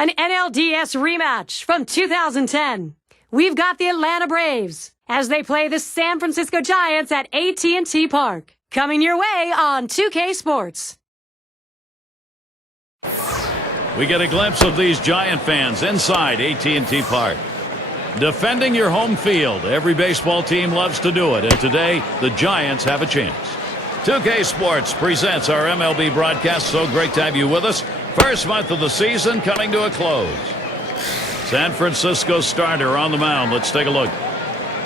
An NLDS rematch from 2010. We've got the Atlanta Braves as they play the San Francisco Giants at AT&T Park. Coming your way on 2K Sports. We get a glimpse of these Giant fans inside AT&T Park. Defending your home field. Every baseball team loves to do it, and today the Giants have a chance. 2K Sports presents our MLB broadcast. So great to have you with us. First month of the season coming to a close. San Francisco starter on the mound. Let's take a look.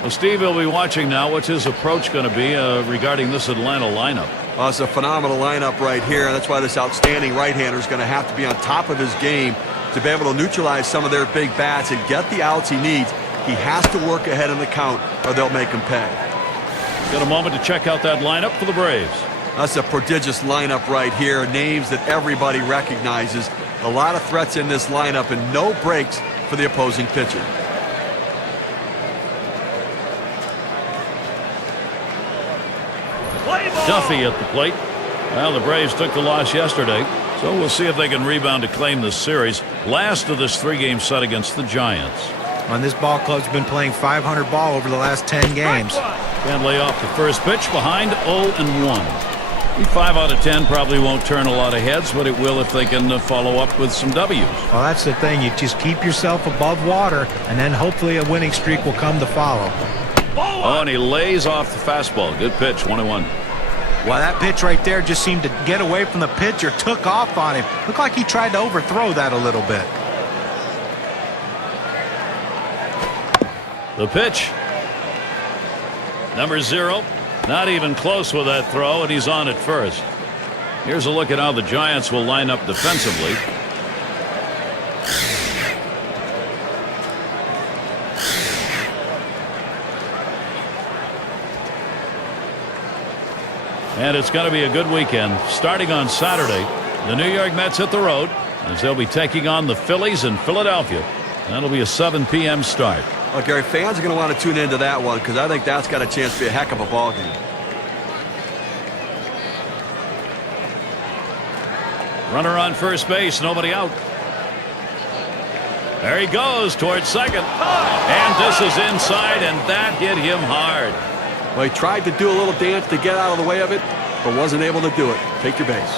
Well, Steve will be watching now. What's his approach going to be regarding this Atlanta lineup? Well, it's a phenomenal lineup right here. That's why this outstanding right-hander is going to have to be on top of his game to be able to neutralize some of their big bats and get the outs he needs. He has to work ahead in the count or they'll make him pay. Got a moment to check out that lineup for the Braves. That's a prodigious lineup right here. Names that everybody recognizes. A lot of threats in this lineup and no breaks for the opposing pitcher. Duffy at the plate. Well, the Braves took the loss yesterday, so we'll see if they can rebound to claim this series. Last of this 3-game set against the Giants. And this ball club's been playing 500 ball over the last 10 games. Can't lay off the first pitch, behind 0-1. 5 out of 10 probably won't turn a lot of heads, but it will if they can follow up with some W's. Well, that's the thing. You just keep yourself above water, and then hopefully a winning streak will come to follow. Oh, and he lays off the fastball. Good pitch, 1-1. Well, that pitch right there just seemed to get away from the pitcher, took off on him. Looked like he tried to overthrow that a little bit. The pitch. Number 0. Not even close with that throw, and he's on at first. Here's a look at how the Giants will line up defensively. And it's going to be a good weekend. Starting on Saturday, the New York Mets hit the road as they'll be taking on the Phillies in Philadelphia. That'll be a 7 p.m. start. Well, Gary, fans are going to want to tune into that one because I think that's got a chance to be a heck of a ball game. Runner on first base, nobody out. There he goes towards second. And this is inside, and that hit him hard. Well, he tried to do a little dance to get out of the way of it, but wasn't able to do it. Take your base.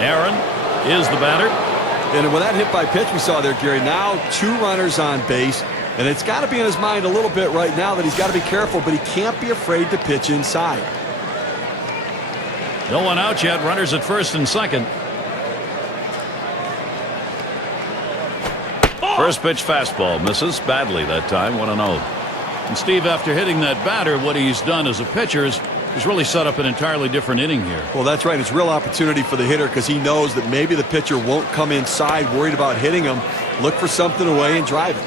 Aaron is the batter. And with that hit by pitch we saw there, Gary, now 2 runners on base. And it's got to be in his mind a little bit right now that he's got to be careful, but he can't be afraid to pitch inside. No one out yet. Runners at first and second. First pitch fastball misses badly that time. 1-0. And Steve, after hitting that batter, what he's done as a pitcher is really set up an entirely different inning here. Well, that's right. It's real opportunity for the hitter because he knows that maybe the pitcher won't come inside worried about hitting him. Look for something away and drive it.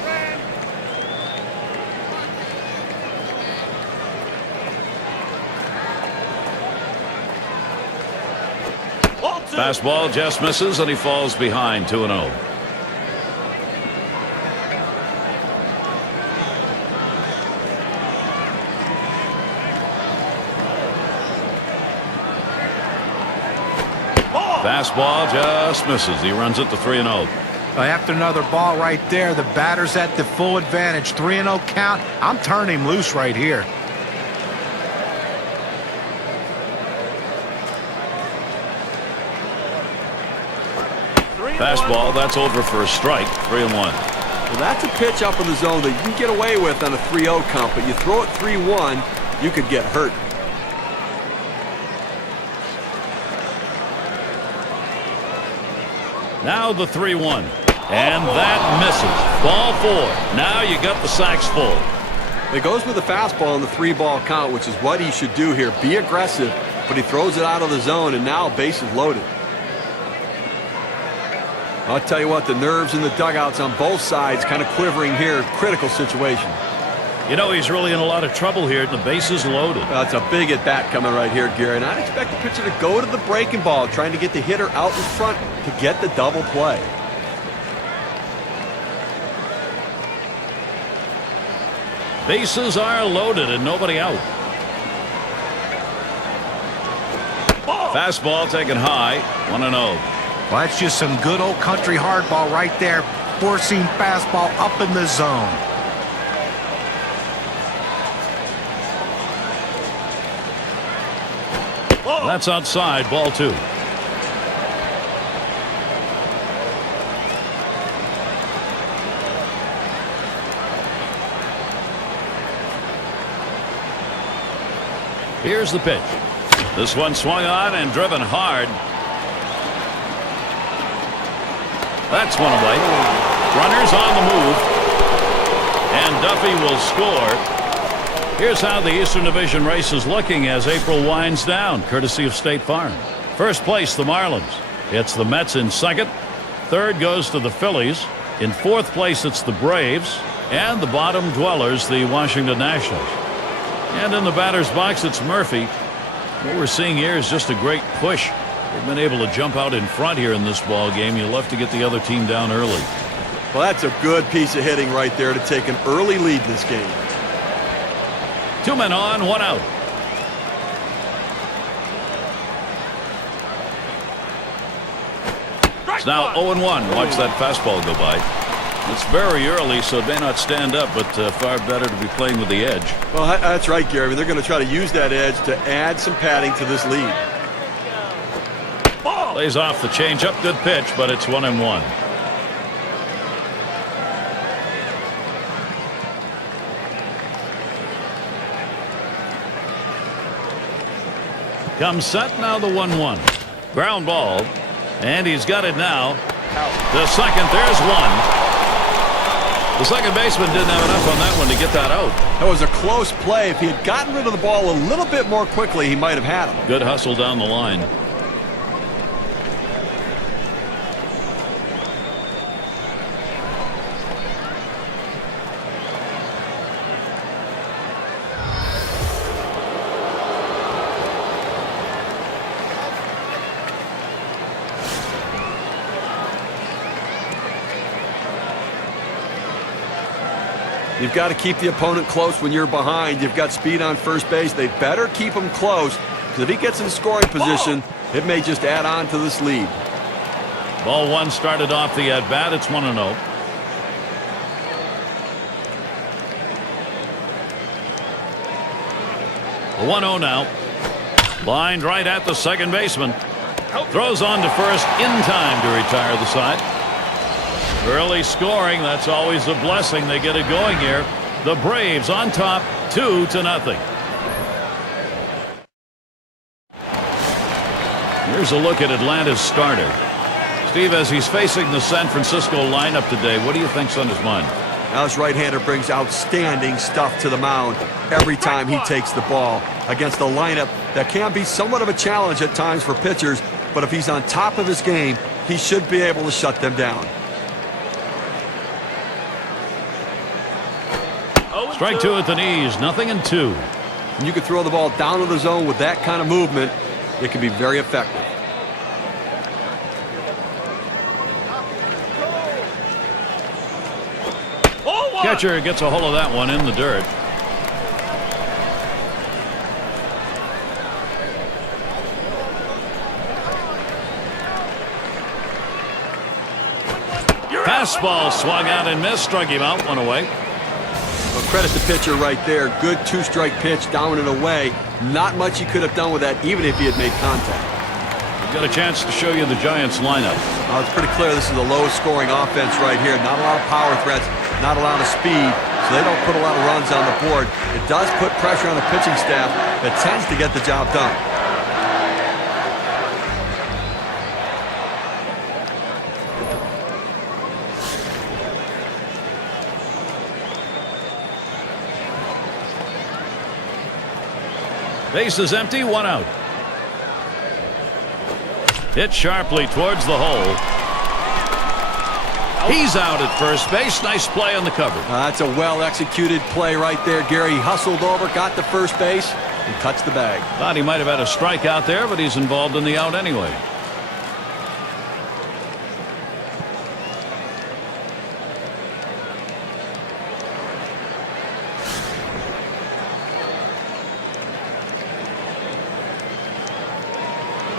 Fastball just misses, and he falls behind. 2-0. Fastball just misses. He runs it to 3-0. After another ball right there, the batter's at the full advantage. 3-0 count. I'm turning him loose right here. Fastball, that's over for a strike. 3-1. Well, that's a pitch up in the zone that you can get away with on a 3-0 count, but you throw it 3-1, you could get hurt. Now the 3-1. And that misses. Ball 4. Now you got the sacks full. It goes with the fastball in the 3-ball count, which is what he should do here. Be aggressive, but he throws it out of the zone, and now base is loaded. I'll tell you what, the nerves in the dugouts on both sides kind of quivering here. Critical situation. You know, he's really in a lot of trouble here. The base is loaded. That's a big at-bat coming right here, Gary. And I'd expect the pitcher to go to the breaking ball, trying to get the hitter out in front to get the double play. Bases are loaded and nobody out. Fastball taken high. 1-0. Well, that's just some good old country hardball right there. Four-seam fastball up in the zone. That's outside, ball 2. Here's the pitch. This one swung on and driven hard. That's one away. Runners on the move. And Duffy will score. Here's how the Eastern Division race is looking as April winds down, courtesy of State Farm. First place, the Marlins. It's the Mets in second. Third goes to the Phillies. In fourth place, it's the Braves. And the bottom dwellers, the Washington Nationals. And in the batter's box, it's Murphy. What we're seeing here is just a great push. They've been able to jump out in front here in this ball game. You'll have to get the other team down early. Well, that's a good piece of hitting right there to take an early lead in this game. 2 men on, 1 out. It's now 0-1. Watch that fastball go by. It's very early, so it may not stand up, but far better to be playing with the edge. Well, that's right, Gary. They're going to try to use that edge to add some padding to this lead. Lays off the changeup. Good pitch, but it's 1-1. Comes set, now the 1-1. Ground ball, and he's got it now. The second, there's one. The second baseman didn't have enough on that one to get that out. That was a close play. If he had gotten rid of the ball a little bit more quickly, he might have had him. Good hustle down the line. You've got to keep the opponent close when you're behind. You've got speed on first base. They better keep him close, because if he gets in scoring position, it may just add on to this lead. Ball 1 started off the at-bat. It's 1-0. The 1-0 now. Lined right at the second baseman. Throws on to first in time to retire the side. Early scoring, that's always a blessing. They get it going here. The Braves on top, 2-0. Here's a look at Atlanta's starter. Steve, as he's facing the San Francisco lineup today, what do you think's on his mind? Now this right-hander brings outstanding stuff to the mound every time he takes the ball against a lineup that can be somewhat of a challenge at times for pitchers, but if he's on top of his game, he should be able to shut them down. Strike 2 at the knees, 0-2. And you can throw the ball down to the zone with that kind of movement. It can be very effective. Catcher gets a hold of that one in the dirt. Fastball swung out and missed, struck him out, 1 away. Well, credit the pitcher right there. Good 2-strike pitch down and away. Not much he could have done with that, even if he had made contact. We've got a chance to show you the Giants lineup. It's pretty clear this is a low-scoring offense right here. Not a lot of power threats, not a lot of speed, so they don't put a lot of runs on the board. It does put pressure on the pitching staff that tends to get the job done. Base is empty, 1 out. Hit sharply towards the hole. He's out at first base. Nice play on the cover. That's a well-executed play right there, Gary. He hustled over, got to first base, and touched the bag. Thought he might have had a strikeout there, but he's involved in the out anyway.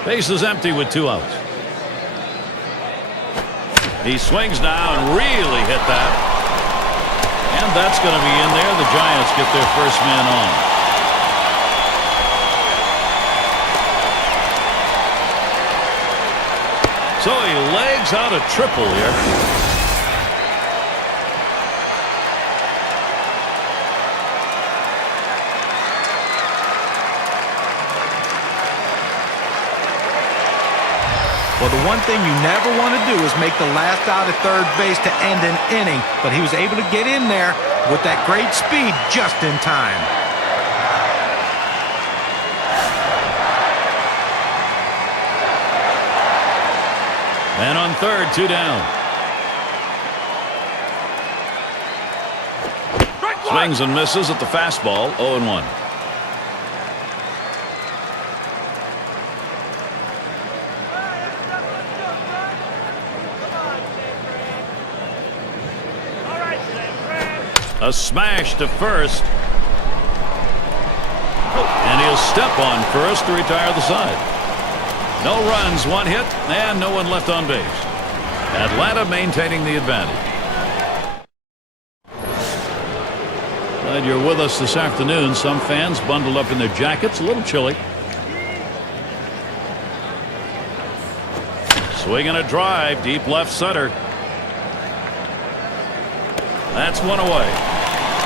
Base is empty with 2 outs. He swings now and really hit that. And that's going to be in there. The Giants get their first man on. So he legs out a triple here. Well, the one thing you never want to do is make the last out at third base to end an inning, but he was able to get in there with that great speed just in time. And on third, 2 down. Swings and misses at the fastball, 0-1. A smash to first. And he'll step on first to retire the side. No runs, 1 hit, and no one left on base. Atlanta maintaining the advantage. Glad you're with us this afternoon. Some fans bundled up in their jackets, a little chilly. Swinging a drive, deep left center. That's one away.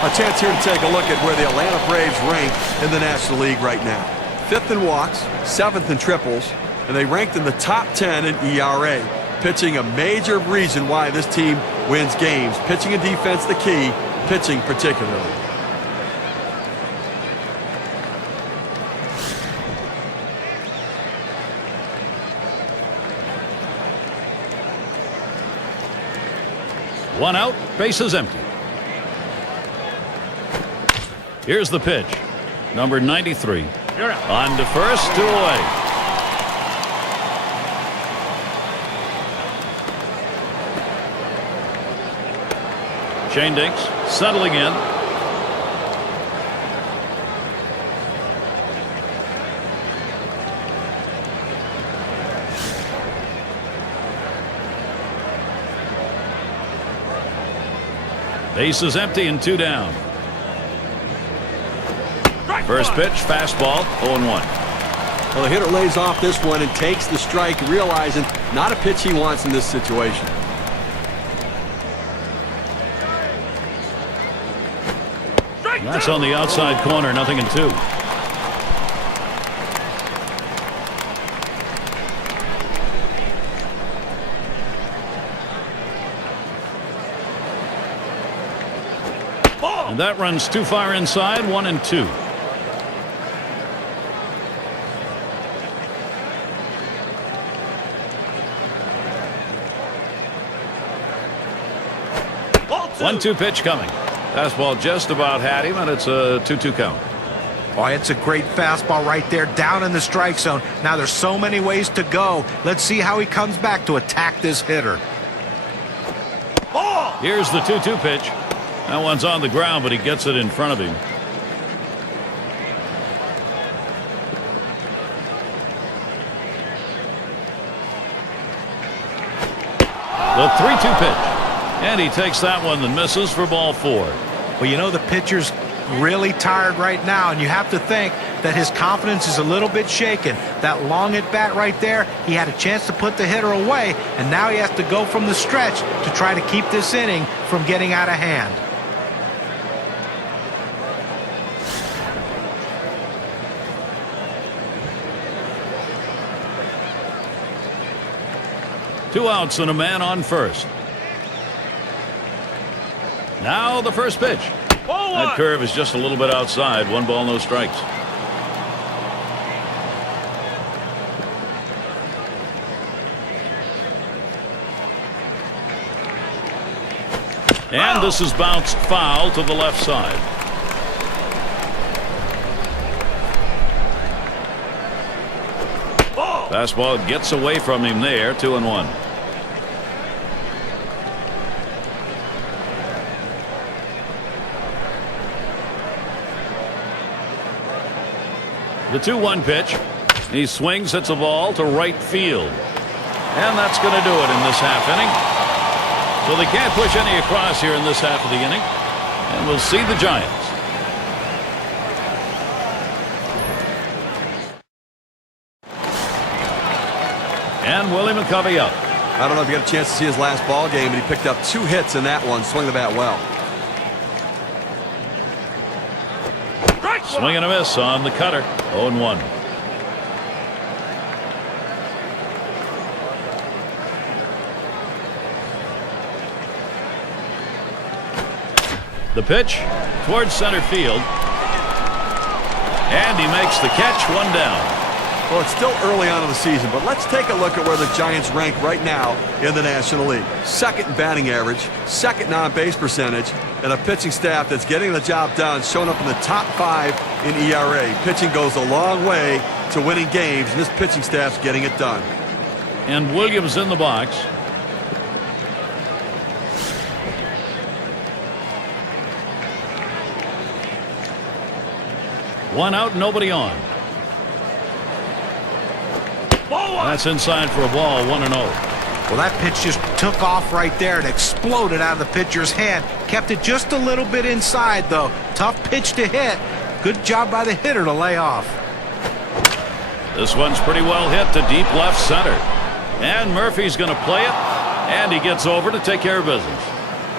A chance here to take a look at where the Atlanta Braves rank in the National League right now. 5th in walks, 7th in triples, and they ranked in the top 10 in ERA. Pitching a major reason why this team wins games. Pitching and defense the key, pitching particularly. One out, bases empty. Here's the pitch. Number 93. On to first, 2 away. Shane Dinks settling in. Base is empty and 2 down. First pitch, fastball, 0-1. Well, the hitter lays off this one and takes the strike, realizing not a pitch he wants in this situation. That's on the outside corner, 0-2. And that runs too far inside, 1-2. One-two pitch coming. Fastball just about had him, and it's a 2-2 count. Oh, it's a great fastball right there, down in the strike zone. Now there's so many ways to go. Let's see how he comes back to attack this hitter. Here's the 2-2 pitch. That one's on the ground, but he gets it in front of him. The 3-2 pitch. And he takes that one and misses for ball 4. Well, you know, the pitcher's really tired right now, and you have to think that his confidence is a little bit shaken. That long at bat right there, he had a chance to put the hitter away, and now he has to go from the stretch to try to keep this inning from getting out of hand. Two outs and a man on first. Now the first pitch. That curve is just a little bit outside. 1 ball, no strikes. And this is bounced foul to the left side. Fastball gets away from him there. 2-1. The 2-1 pitch. He swings, hits a ball to right field. And that's going to do it in this half inning. So they can't push any across here in this half of the inning. And we'll see the Giants. And Willie McCovey up. I don't know if you got a chance to see his last ball game, but he picked up 2 hits in that one, swung the bat well. Swing and a miss on the cutter. 0-1. The pitch towards center field. And he makes the catch, 1 down. Well, it's still early on in the season, but let's take a look at where the Giants rank right now in the National League. 2nd in batting average, 2nd in on-base percentage, and a pitching staff that's getting the job done, showing up in the top 5 in ERA. Pitching goes a long way to winning games, and this pitching staff's getting it done. And Williams in the box. One out, nobody on. That's inside for a ball, 1-0. Well, that pitch just took off right there and exploded out of the pitcher's hand. Kept it just a little bit inside, though. Tough pitch to hit. Good job by the hitter to lay off. This one's pretty well hit to deep left center. And Murphy's going to play it. And he gets over to take care of business.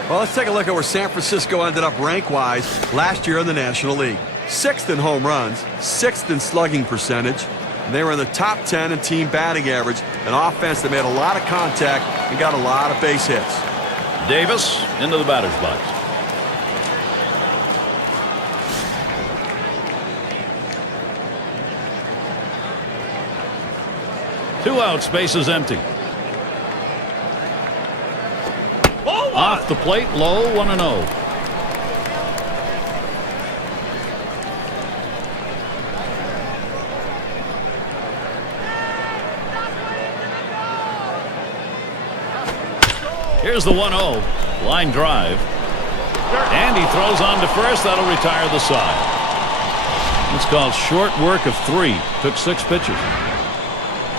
Well, let's take a look at where San Francisco ended up rank-wise last year in the National League. 6th in home runs, 6th in slugging percentage. And they were in the top 10 in team batting average, an offense that made a lot of contact and got a lot of base hits. Davis into the batter's box. Two outs, bases empty. Off the plate, low, 1-0. Here's the 1-0. Line drive. And he throws on to first. That'll retire the side. It's called short work of 3. Took 6 pitches.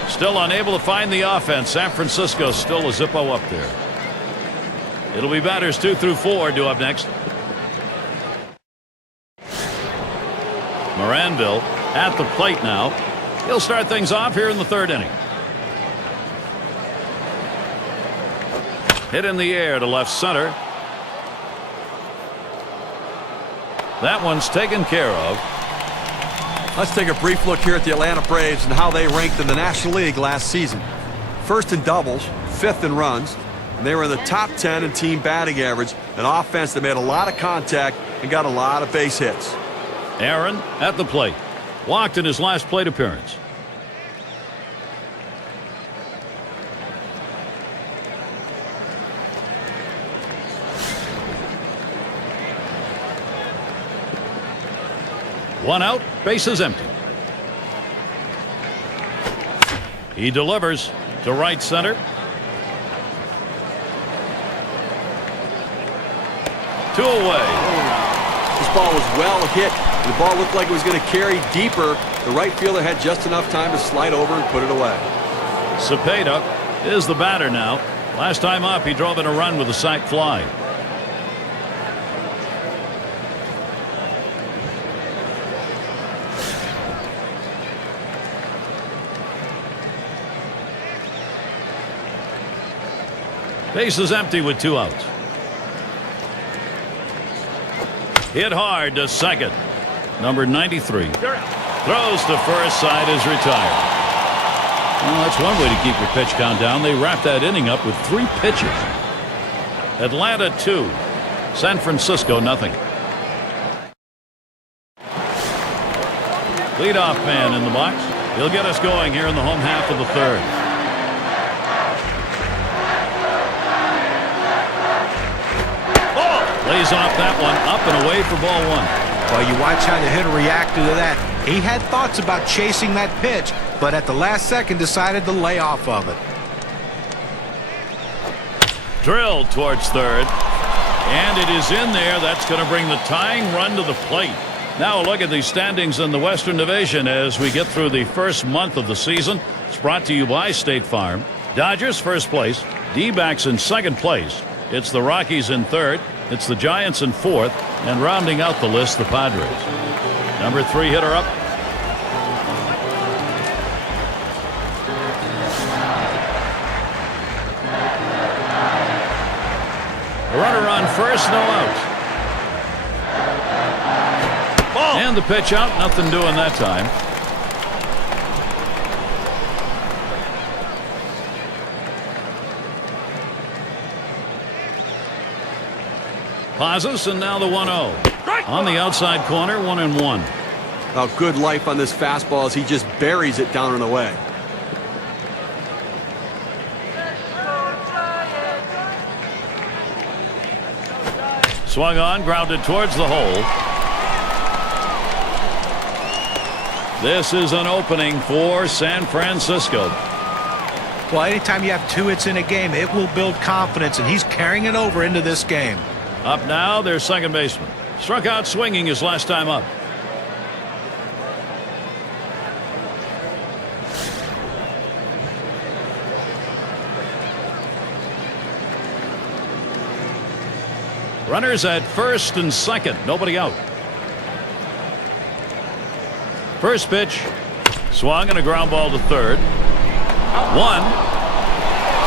Still unable to find the offense. San Francisco still a Zippo up there. It'll be batters 2 through 4 due up next. Moranville at the plate now. He'll start things off here in the 3rd inning. Hit in the air to left center. That one's taken care of. Let's take a brief look here at the Atlanta Braves and how they ranked in the National League last season. 1st in doubles, 5th in runs. And they were in the top 10 in team batting average, an offense that made a lot of contact and got a lot of base hits. Aaron at the plate. Walked in his last plate appearance. One out, bases empty. He delivers to right center. 2 away. This ball was well hit. The ball looked like it was going to carry deeper. The right fielder had just enough time to slide over and put it away. Cepeda is the batter now. Last time up, he drove in a run with a sac fly. Base is empty with 2 outs. Hit hard to second. Number 93. Throws to first, side is retired. Well, that's one way to keep your pitch count down. They wrap that inning up with 3 pitches. Atlanta 2. San Francisco nothing. Leadoff man in the box. He'll get us going here in the home half of the 3rd. Lays off that one, up and away for ball 1. Well, you watch how the hitter reacted to that. He had thoughts about chasing that pitch, but at the last second decided to lay off of it. Drilled towards 3rd. And it is in there. That's going to bring the tying run to the plate. Now a look at the standings in the Western Division as we get through the first month of the season. It's brought to you by State Farm. Dodgers first place. D-backs in second place. It's the Rockies in third. It's the Giants in fourth. And rounding out the list, the Padres. Number 3 hitter up. A runner on first, no out. Ball. And the pitch out, nothing doing that time. Pauses, and now the 1-0. On the outside corner, 1-1. A good life on this fastball as he just buries it down and away. Swung on, grounded towards the hole. This is an opening for San Francisco. Well, anytime you have 2 hits in a game, it will build confidence, and he's carrying it over into this game. Up now, their second baseman. Struck out swinging his last time up. Runners at first and second. Nobody out. First pitch. Swung and a ground ball to third. 1.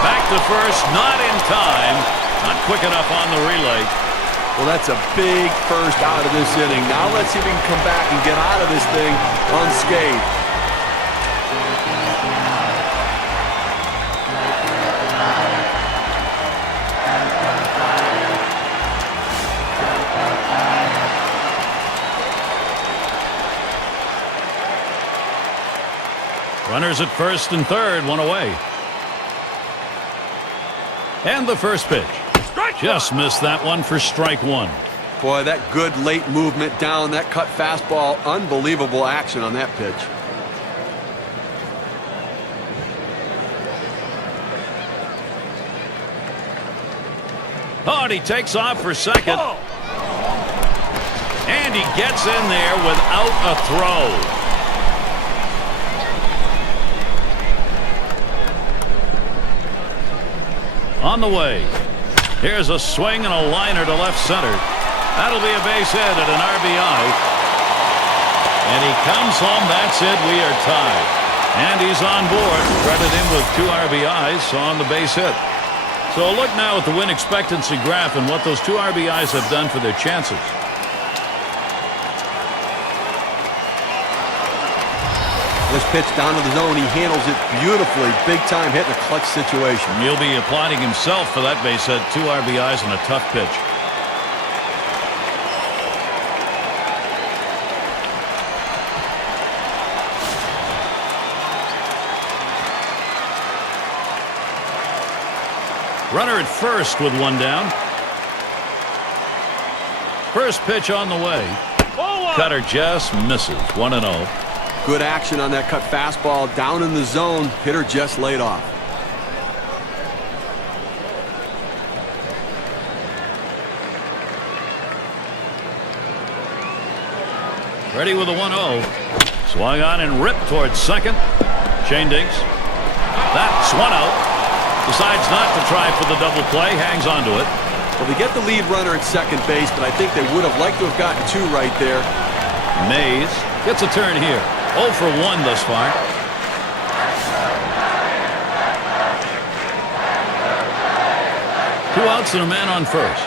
Back to first. Not in time. Not quick enough on the relay. Well, that's a big first out of this inning. Now let's see if we can come back and get out of this thing unscathed. Runners at first and third, 1 away. And the first pitch. Just missed that one for strike 1. Boy, that good late movement down, that cut fastball, unbelievable action on that pitch. Oh, and he takes off for second. And he gets in there without a throw. On the way. Here's a swing and a liner to left center. That'll be a base hit and an RBI. And he comes home. That's it. We are tied. And he's on board. Credit him with 2 RBIs on the base hit. So look now at the win expectancy graph and what those 2 RBIs have done for their chances. This pitch down to the zone, he handles it beautifully. Big time hit in a clutch situation. He'll be applauding himself for that base hit. 2 RBIs and a tough pitch. Runner at first with 1 down. First pitch on the way. Cutter just misses. 1-0. Good action on that cut fastball down in the zone. Hitter just laid off. Ready with a 1-0. Swung on and ripped towards second. Shane Dinks. That's 1 out. Decides not to try for the double play. Hangs on to it. Well, they get the lead runner at second base, but I think they would have liked to have gotten 2 right there. Mays gets a turn here. 0 for 1 thus far. Two outs and a man on first.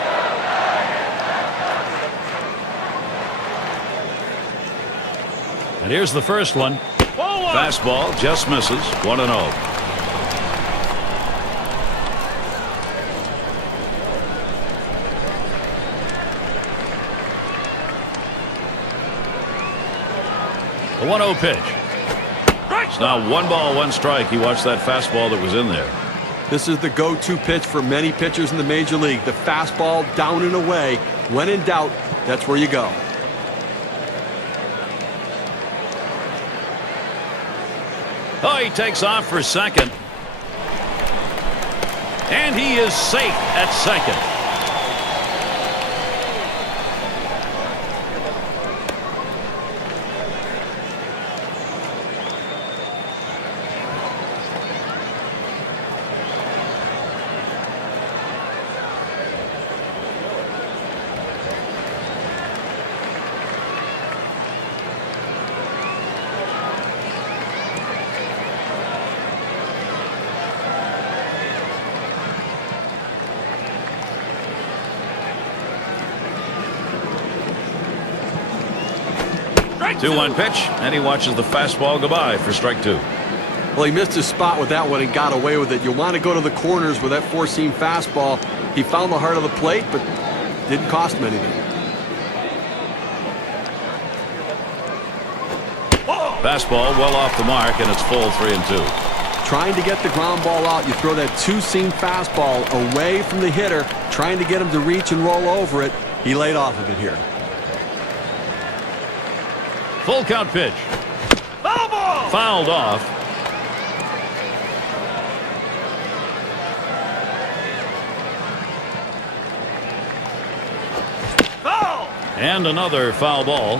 And here's the first one. Fastball just misses. 1-0. A 1-0 pitch. It's now 1 ball, 1 strike. He watched that fastball that was in there. This is the go-to pitch for many pitchers in the major league. The fastball down and away. When in doubt, that's where you go. Oh, he takes off for second. And he is safe at second. 2-1 pitch, and he watches the fastball go by for strike 2. Well, he missed his spot with that one and got away with it. You want to go to the corners with that four-seam fastball. He found the heart of the plate, but didn't cost him anything. Fastball well off the mark, and it's full 3-2. Trying to get the ground ball out, you throw that two-seam fastball away from the hitter, trying to get him to reach and roll over it. He laid off of it here. Full count pitch. Foul ball! Fouled off. Foul! And another foul ball.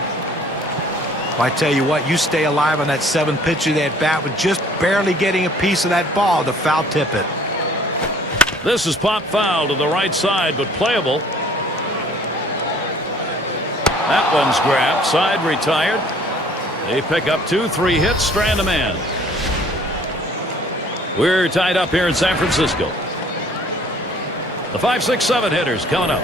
I tell you what, you stay alive on that 7 pitch of that bat with just barely getting a piece of that ball to foul tip it. This is pop foul to the right side, but playable. That one's grabbed. Side retired. They pick up 2-3 hits, strand a man. We're tied up here in San Francisco. The 5, 6, 7 hitters coming up.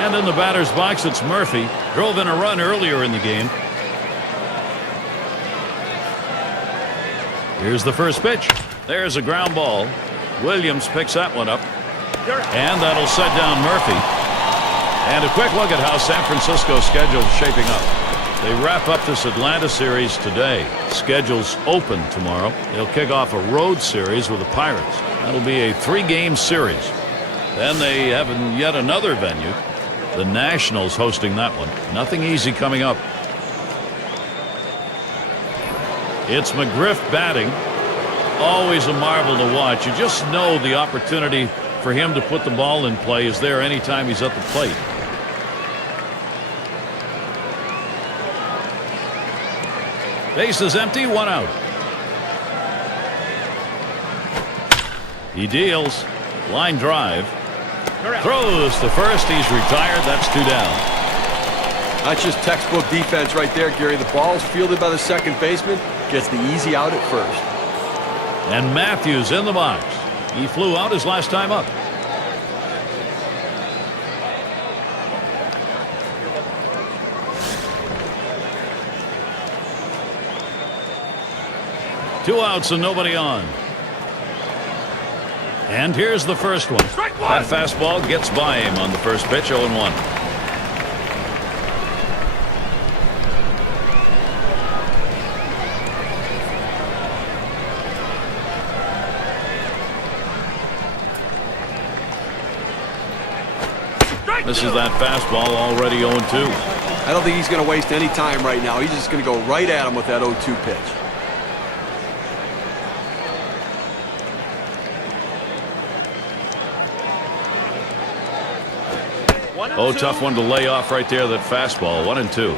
And in the batter's box, it's Murphy. Drove in a run earlier in the game. Here's the first pitch. There's a ground ball. Williams picks that one up. And that'll set down Murphy. And a quick look at how San Francisco's schedule is shaping up. They wrap up this Atlanta series today. Schedule's open tomorrow. They'll kick off a road series with the Pirates. That'll be a 3-game series. Then they have yet another venue. The Nationals hosting that one. Nothing easy coming up. It's McGriff batting. Always a marvel to watch. You just know the opportunity for him to put the ball in play is there anytime he's at the plate. Base is empty, 1 out. He deals. Line drive. Throws to first. He's retired. That's 2 down. That's just textbook defense right there, Gary. The ball's fielded by the second baseman. Gets the easy out at first. And Mathews in the box. He flew out his last time up. Two outs and nobody on. And here's the first one. That fastball gets by him on the first pitch, 0-1. This is that fastball already 0-2. I don't think he's going to waste any time right now. He's just going to go right at him with that 0-2 pitch. Oh, tough one to lay off right there, that fastball, 1-2.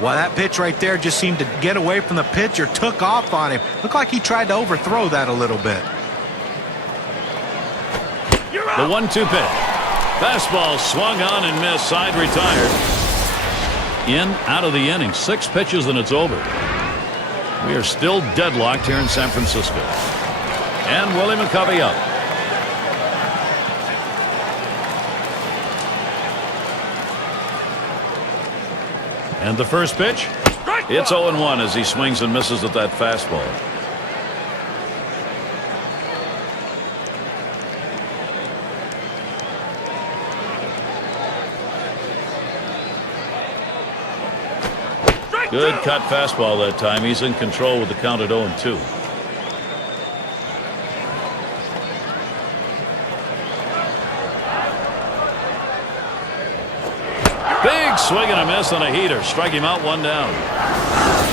Well, that pitch right there just seemed to get away from the pitcher, took off on him. Looked like he tried to overthrow that a little bit. The 1-2 pitch. Fastball swung on and missed, side retired. In, out of the inning, 6 pitches and it's over. We are still deadlocked here in San Francisco. And Willie McCovey up. And the first pitch, it's 0-1 as he swings and misses at that fastball. Good cut fastball that time. He's in control with the count at 0-2. Big swing and a miss on a heater. Strike him out, 1 down.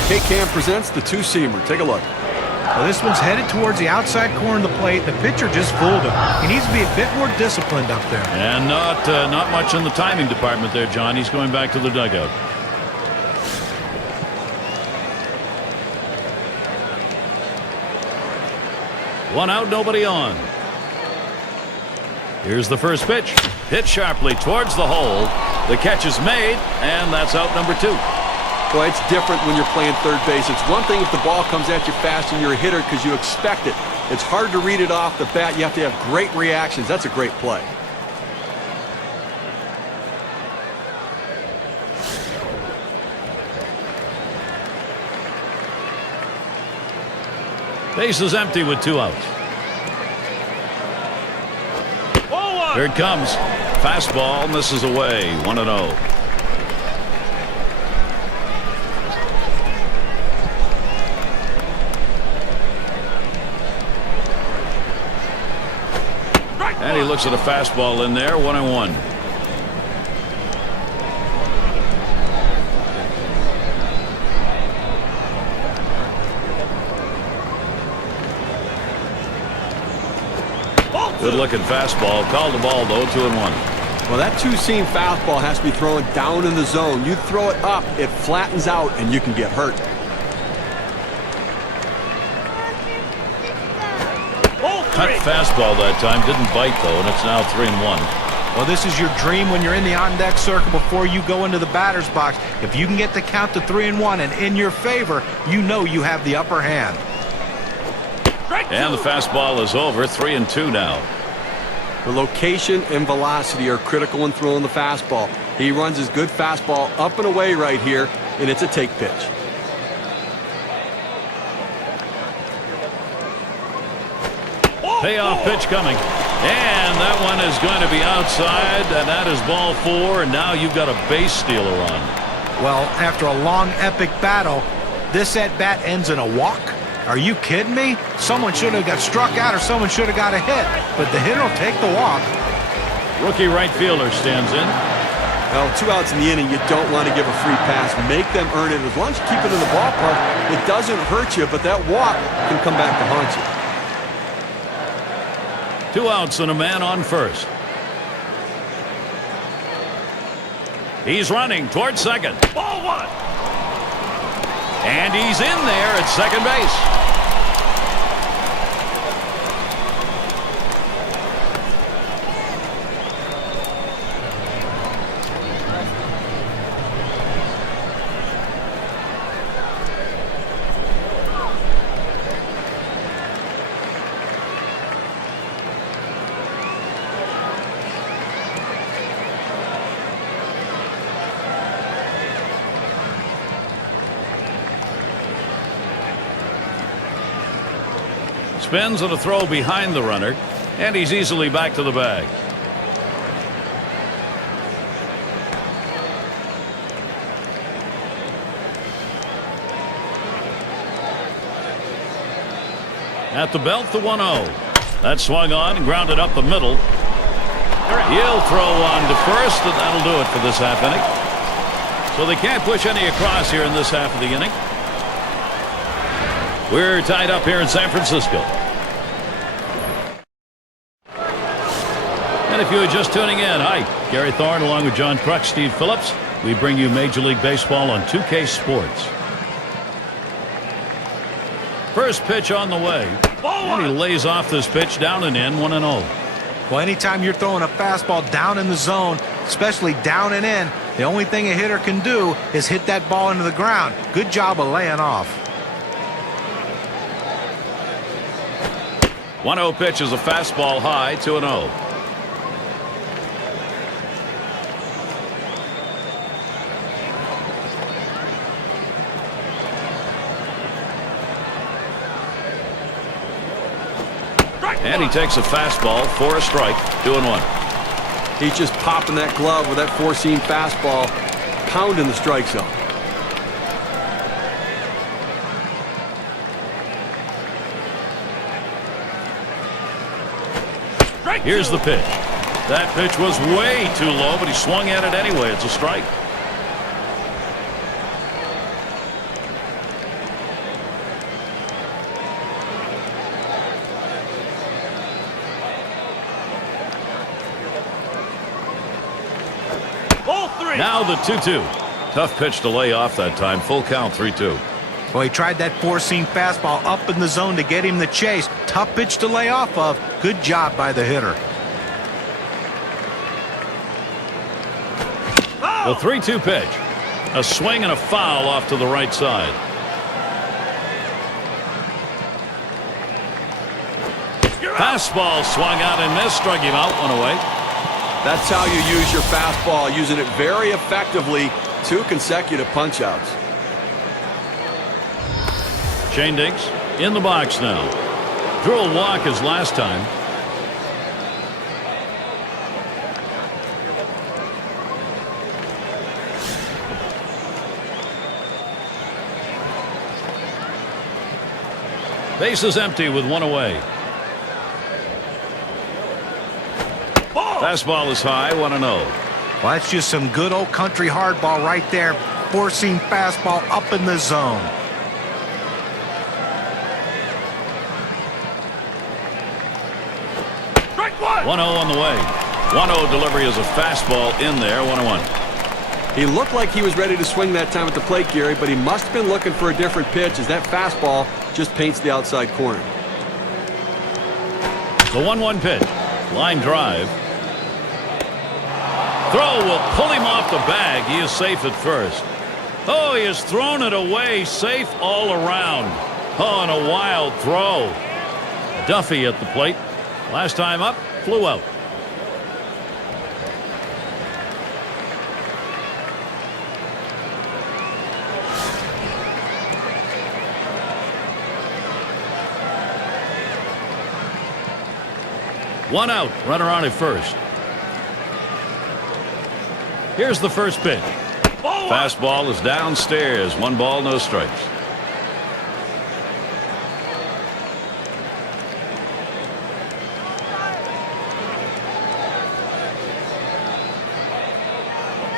K-Cam presents the two-seamer. Take a look. Well, this one's headed towards the outside corner of the plate. The pitcher just fooled him. He needs to be a bit more disciplined up there. And not much in the timing department there, John. He's going back to the dugout. One out, nobody on. Here's the first pitch. Hit sharply towards the hole. The catch is made, and that's out number 2. Boy, it's different when you're playing third base. It's one thing if the ball comes at you fast and you're a hitter because you expect it. It's hard to read it off the bat. You have to have great reactions. That's a great play. Base is empty with 2 outs. Here it comes. Fastball misses away. 1-0. And he looks at a fastball in there. 1-1. Good looking fastball. Called the ball though. 2-1. Well, that two-seam fastball has to be thrown down in the zone. You throw it up, it flattens out, and you can get hurt. Cut fastball that time. Didn't bite though, and it's now 3-1. Well, this is your dream when you're in the on-deck circle before you go into the batter's box. If you can get the count to 3-1 and in your favor, you know you have the upper hand. And the fastball is over. 3-2 now. The location and velocity are critical in throwing the fastball. He runs his good fastball up and away right here, and it's a take pitch. Payoff pitch coming. And that one is going to be outside, and that is ball 4, and now you've got a base stealer on. Well, after a long, epic battle, this at-bat ends in a walk? Are you kidding me? Someone should have got struck out or someone should have got a hit, but the hitter will take the walk. Rookie right fielder stands in. Well, 2 outs in the inning, you don't want to give a free pass. Make them earn it. As long as you keep it in the ballpark, it doesn't hurt you, but that walk can come back to haunt you. 2 outs and a man on first. He's running towards second. Ball 1. And he's in there at second base. Spins and a throw behind the runner, and he's easily back to the bag. At the belt, the 1-0. That swung on and grounded up the middle. He'll throw on to first, and that'll do it for this half inning. So they can't push any across here in this half of the inning. We're tied up here in San Francisco. And if you are just tuning in, hi, Gary Thorne along with John Kruk, Steve Phillips. We bring you Major League Baseball on 2K Sports. First pitch on the way. And he lays off this pitch down and in. 1-0. Well, anytime you're throwing a fastball down in the zone, especially down and in, the only thing a hitter can do is hit that ball into the ground. Good job of laying off. 1-0 pitch is a fastball high. 2-0. And he takes a fastball for a strike. 2-1. He's just popping that glove with that four-seam fastball, pounding the strike zone. Here's the pitch. That pitch was way too low, but he swung at it anyway. It's a strike. Now the 2-2. Tough pitch to lay off that time. Full count. 3-2. Well, he tried that four-seam fastball up in the zone to get him the chase. Tough pitch to lay off of. Good job by the hitter. The 3-2 pitch. A swing and a foul off to the right side. Fastball swung out and missed. Struck him out. 1 away. That's how you use your fastball, using it very effectively. 2 consecutive punch-outs. Shane Dinks in the box now. Drew a walk as last time. Base is empty with one away. Fastball is high, 1-0. Well, that's just some good old country hardball right there, forcing fastball up in the zone. Strike one. 1-0 on the way. 1-0 delivery is a fastball in there, 1-1. He looked like he was ready to swing that time at the plate, Gary, but he must have been looking for a different pitch as that fastball just paints the outside corner. The 1-1 pitch. Line drive. Throw will pull him off the bag. He is safe at first. Oh, he has thrown it away. Safe all around. Oh, and a wild throw. Duffy at the plate. Last time up, flew out. One out. Runner on at first. Here's the first pitch. Fastball is downstairs. 1 ball, no strikes.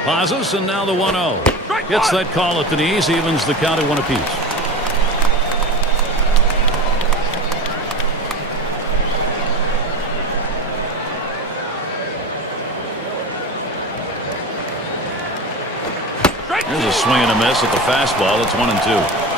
Pauses, and now the 1-0. Gets that call at the knees, evens the count at 1 apiece. There's a swing and a miss at the fastball. It's 1-2.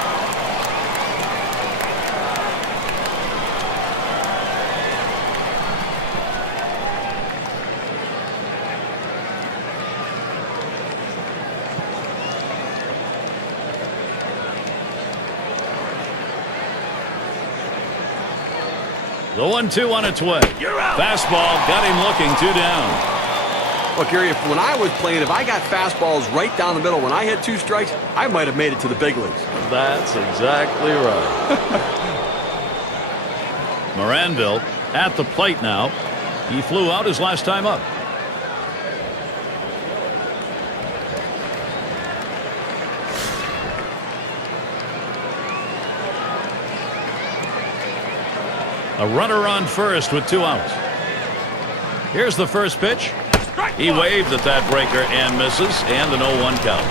The 1-2 on its way. Fastball got him looking, 2 down. Look, Gary, when I was playing, if I got fastballs right down the middle, when I had 2 strikes, I might have made it to the big leagues. That's exactly right. Moranville at the plate now. He flew out his last time up. A runner on first with 2 outs. Here's the first pitch. He waved at that breaker and misses, and an 0-1 count.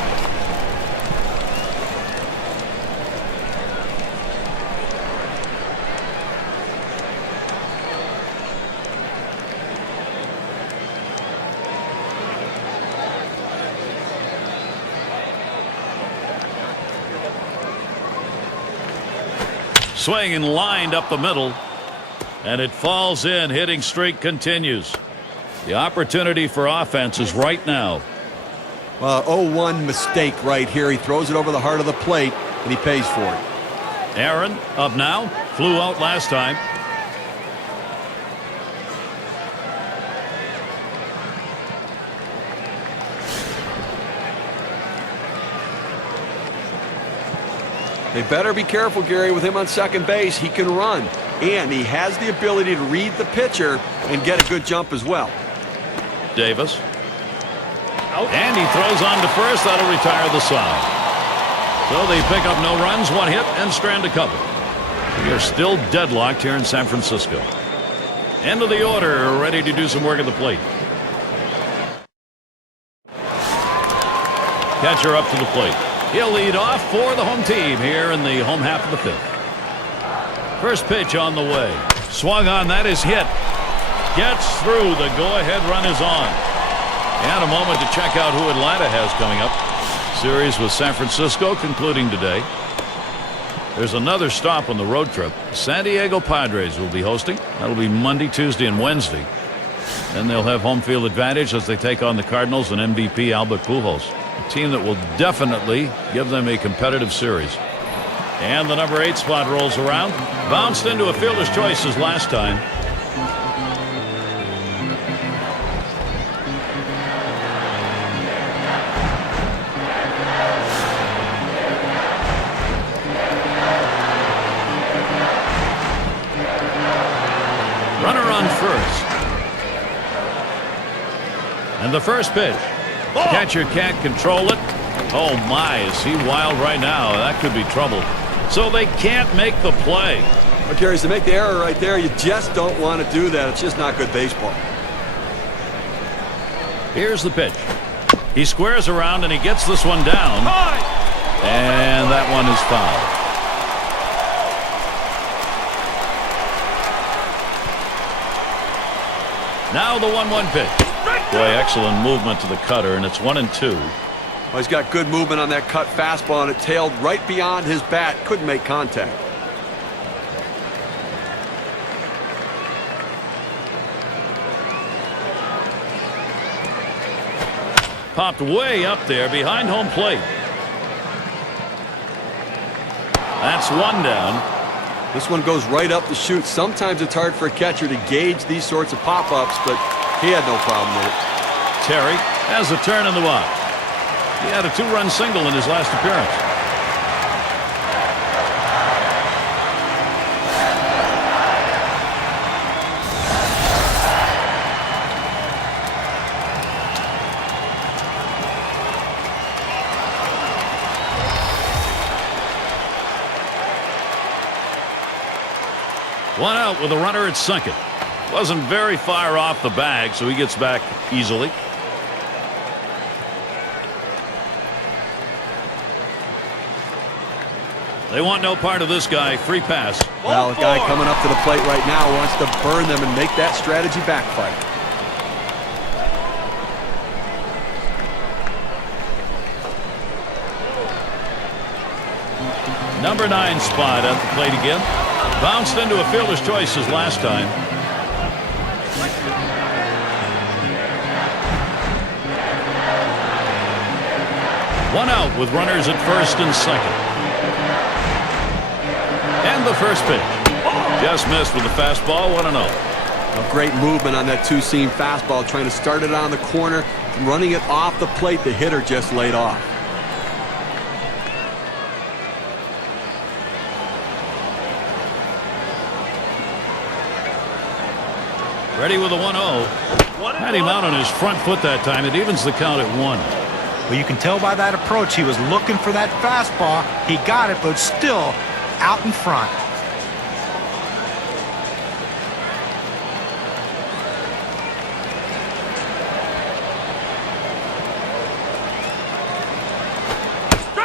Swing and lined up the middle, and it falls in. Hitting streak continues. The opportunity for offense is right now. 0-1 mistake right here. He throws it over the heart of the plate, and he pays for it. Aaron up now. Flew out last time. They better be careful, Gary, with him on second base. He can run, and he has the ability to read the pitcher and get a good jump as well. Davis. And he throws on to first. That'll retire the side. So they pick up no runs, 1 hit, and strand a couple. We are still deadlocked here in San Francisco. End of the order, ready to do some work at the plate. Catcher up to the plate. He'll lead off for the home team here in the home half of the 5th. First pitch on the way. Swung on, that is hit. Gets through. The go-ahead run is on. And a moment to check out who Atlanta has coming up. Series with San Francisco concluding today. There's another stop on the road trip. San Diego Padres will be hosting. That'll be Monday, Tuesday, and Wednesday. Then they'll have home field advantage as they take on the Cardinals and MVP Albert Pujols. A team that will definitely give them a competitive series. And the number 8 spot rolls around. Bounced into a fielder's choice as last time. Runner on first. And the first pitch. Catcher can't control it. Oh my, is he wild right now? That could be trouble. So they can't make the play. But Gary, to make the error right there, you just don't want to do that. It's just not good baseball. Here's the pitch. He squares around and he gets this one down. And that one is fouled. Now the 1-1 pitch. Boy, excellent movement to the cutter, and it's 1-2. Well, he's got good movement on that cut fastball, and it tailed right beyond his bat. Couldn't make contact. Popped way up there behind home plate. That's one down. This one goes right up the chute. Sometimes it's hard for a catcher to gauge these sorts of pop-ups, but he had no problem with it. Terry has a turn in the box. He had a 2-run single in his last appearance. One out with a runner at second. Wasn't very far off the bag, so he gets back easily. They want no part of this guy. Free pass. Well, the guy coming up to the plate right now wants to burn them and make that strategy backfire. Number 9 spot at the plate again. Bounced into a fielder's choice as last time. One out with runners at first and second. And the first pitch. Just missed with the fastball. 1-0. A great movement on that two-seam fastball, trying to start it on the corner, running it off the plate. The hitter just laid off. Ready with a 1-0. Had him out on his front foot that time. It evens the count at 1. Well, you can tell by that approach he was looking for that fastball. He got it, but still out in front.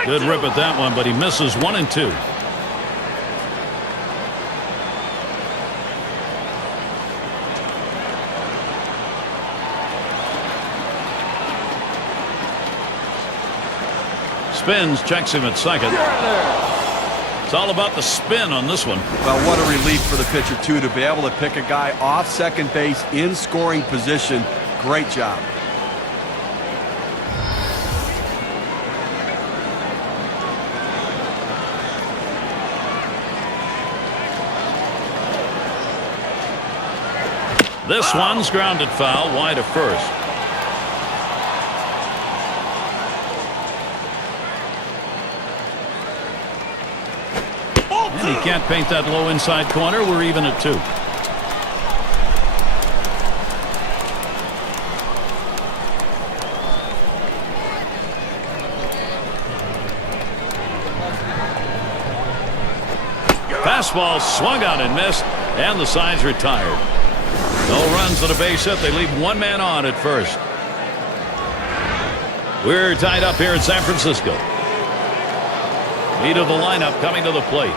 Good rip at that one, but he misses 1-2. Spins, checks him at second. It's all about the spin on this one. Well, what a relief for the pitcher, too, to be able to pick a guy off second base in scoring position. Great job. This one's grounded foul wide of first. And he can't paint that low inside corner. We're even at 2. Fastball swung on and missed, and the side's retired. No runs on a base hit. They leave one man on at first. We're tied up here in San Francisco. Lead of the lineup coming to the plate.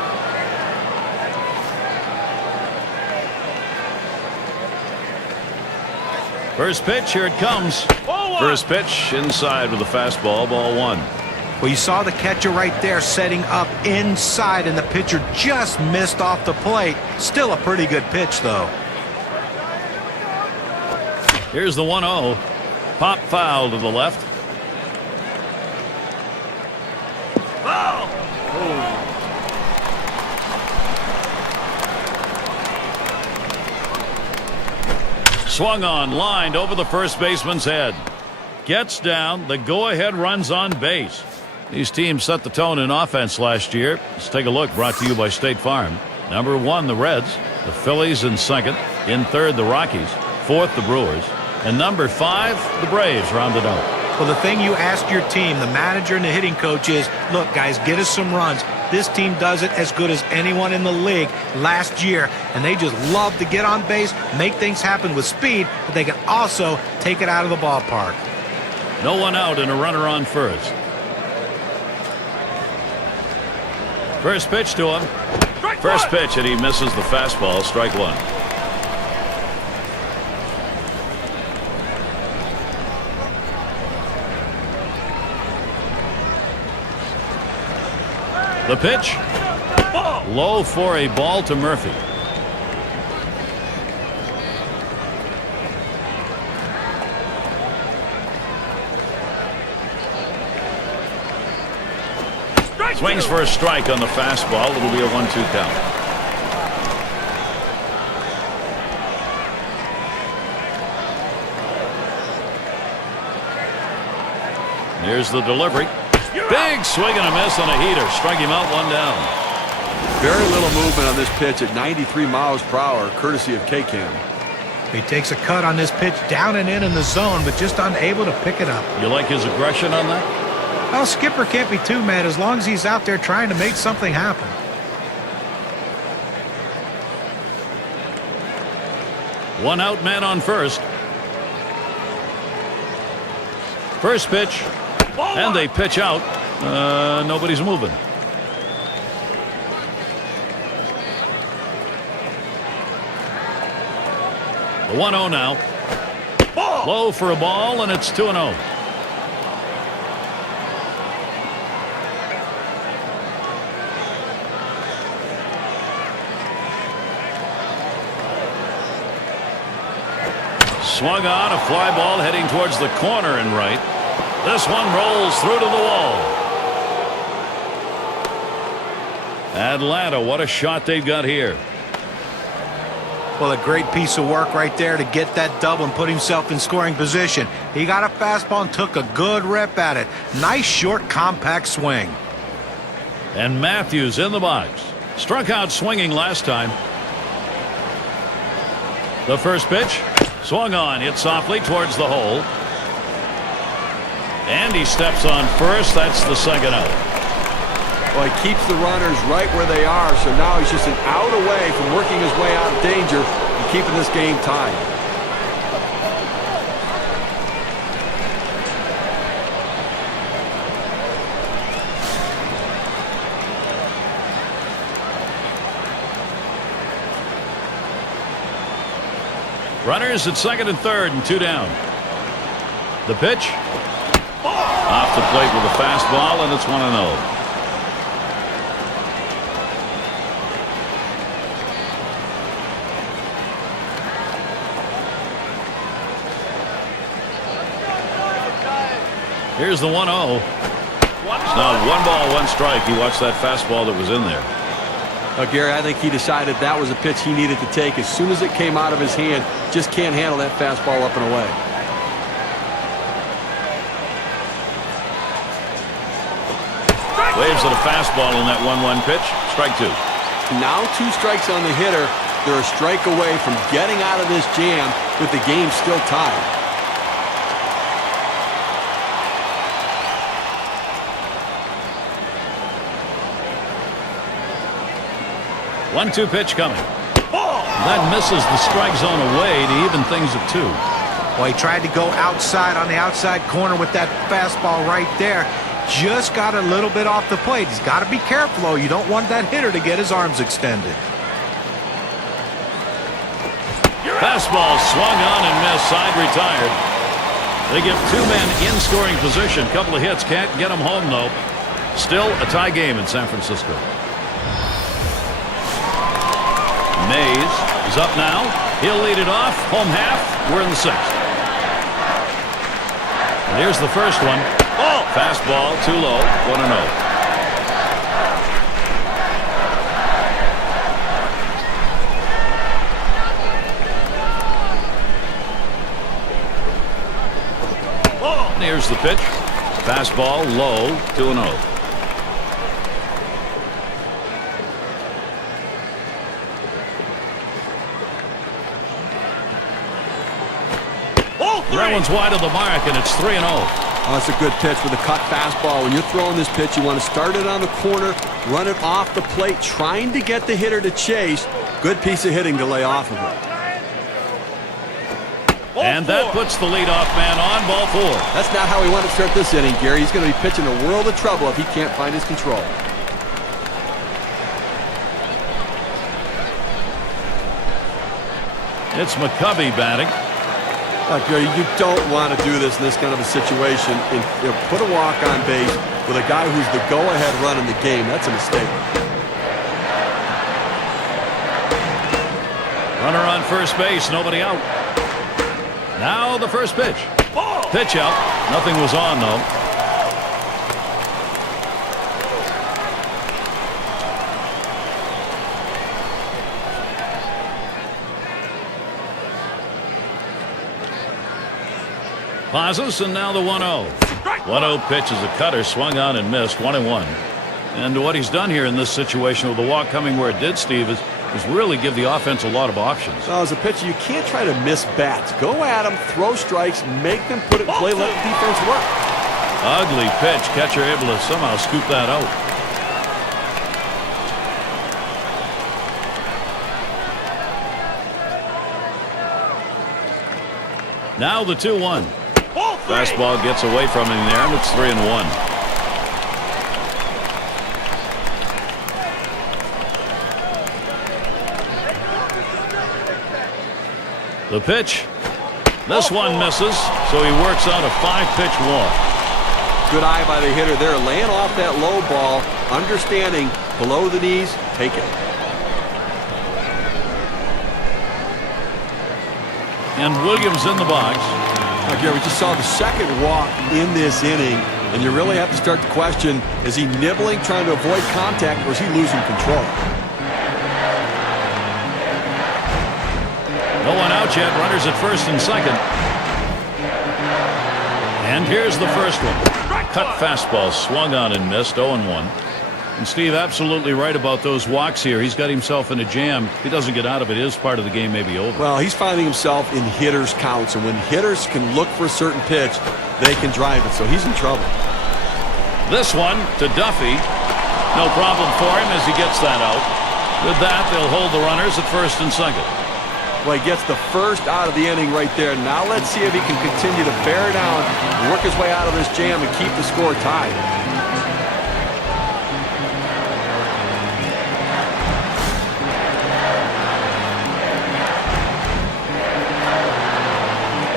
First pitch, here it comes. First pitch inside with a fastball, ball 1. Well, you saw the catcher right there setting up inside, and the pitcher just missed off the plate. Still a pretty good pitch, though. Here's the 1-0. Pop foul to the left. Foul! Swung on, lined over the first baseman's head. Gets down. The go-ahead runs on base. These teams set the tone in offense last year. Let's take a look. Brought to you by State Farm. Number 1, the Reds. The Phillies in second. In third, the Rockies. Fourth, the Brewers. And number 5, the Braves rounded out. Well, the thing you ask your team, the manager and the hitting coach, is, look, guys, get us some runs. This team does it as good as anyone in the league last year, and they just love to get on base, make things happen with speed, but they can also take it out of the ballpark. No one out and a runner on first. First pitch to him. First pitch, and he misses the fastball. Strike one. The pitch. Low for a ball to Murphy. Swings for a strike on the fastball. It'll be a 1-2 count. Here's the delivery. Big swing and a miss on a heater. Strike him out, 1 down. Very little movement on this pitch at 93 miles per hour, courtesy of K-Cam. He takes a cut on this pitch down and in the zone, but just unable to pick it up. You like his aggression on that? Well, Skipper can't be too mad as long as he's out there trying to make something happen. One out, man on first. First pitch. And they pitch out. Nobody's moving. The 1-0 now. Low for a ball, and it's 2-0. Swung on, a fly ball heading towards the corner and right. This one rolls through to the wall. Atlanta, what a shot they've got here. Well, a great piece of work right there to get that double and put himself in scoring position. He got a fastball and took a good rip at it. Nice, short, compact swing. And Matthews in the box. Struck out swinging last time. The first pitch. Swung on, hit softly towards the hole. And he steps on first. That's the second out. Well, he keeps the runners right where they are, so now he's just an out away from working his way out of danger and keeping this game tied. Runners at second and third and 2 down. The pitch. Off the plate with a fastball, and it's 1-0. Here's the 1-0. It's now 1 ball, 1 strike. He watched that fastball that was in there. Gary, I think he decided that was a pitch he needed to take as soon as it came out of his hand. Just can't handle that fastball up and away. Waves at a fastball in that 1-1 pitch. Strike 2. Now 2 strikes on the hitter. They're a strike away from getting out of this jam with the game still tied. One-two pitch coming. That misses the strike zone away to even things at 2. Well, he tried to go outside on the outside corner with that fastball right there. Just got a little bit off the plate. He's got to be careful, though. You don't want that hitter to get his arms extended. Fastball swung on and missed. Side retired. They give 2 men in scoring position. Couple of hits. Can't get them home, though. Still a tie game in San Francisco. Mays is up now. He'll lead it off. Home half. We're in the 6th. And here's the first one. Fastball too low. 1-0. Here's the pitch. Fastball low. 2-0. That one's wide of the mark, and it's 3-0. Oh, that's a good pitch with a cut fastball. When you're throwing this pitch, you want to start it on the corner, run it off the plate, trying to get the hitter to chase. Good piece of hitting to lay off of it. And that puts the leadoff man on, ball 4. That's not how he wanted to start this inning, Gary. He's going to be pitching a world of trouble if he can't find his control. It's McCovey batting. Gary, you don't want to do this in this kind of a situation. Put a walk on base with a guy who's the go-ahead run in the game. That's a mistake. Runner on first base, nobody out. Now the first pitch. Pitch out. Nothing was on, though. Pauses, and now the 1-0. 1-0 pitch is a cutter, swung on and missed, 1-1. And what he's done here in this situation with the walk coming where it did, Steve, is really give the offense a lot of options. Well, as a pitcher, you can't try to miss bats. Go at them, throw strikes, make them put it in play, let the defense work. Ugly pitch. Catcher able to somehow scoop that out. Now the 2-1. Fastball gets away from him there, and it's 3-1. The pitch. This one misses, so he works out a 5-pitch walk. Good eye by the hitter there, laying off that low ball, understanding below the knees, take it. And Williams in the box. Gary, we just saw the second walk in this inning, and you really have to start to question, is he nibbling, trying to avoid contact, or is he losing control? No one out yet. Runners at first and second. And here's the first one. Cut fastball, swung on and missed, 0-1. And Steve, absolutely right about those walks here. He's got himself in a jam. If he doesn't get out of it, his part of the game may be over. Well, he's finding himself in hitters' counts, and when hitters can look for a certain pitch, they can drive it, so he's in trouble. This one to Duffy. No problem for him as he gets that out. With that, they'll hold the runners at first and second. Well, he gets the first out of the inning right there. Now let's see if he can continue to bear down, work his way out of this jam, and keep the score tied.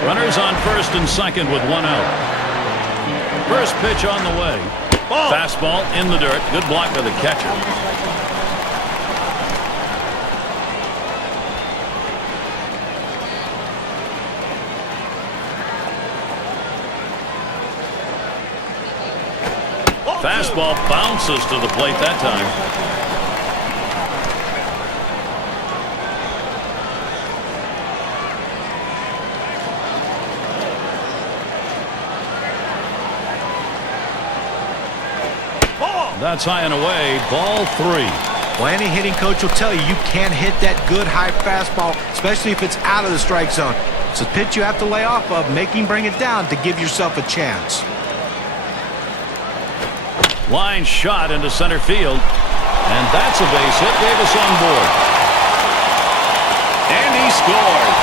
Runners on first and second with 1 out. First pitch on the way. Fastball in the dirt. Good block by the catcher. Fastball bounces to the plate that time. That's high and away. Ball 3. Well, any hitting coach will tell you can't hit that good high fastball, especially if it's out of the strike zone. It's a pitch you have to lay off of, make him bring it down to give yourself a chance. Line shot into center field. And that's a base hit. Davis on board. And he scores.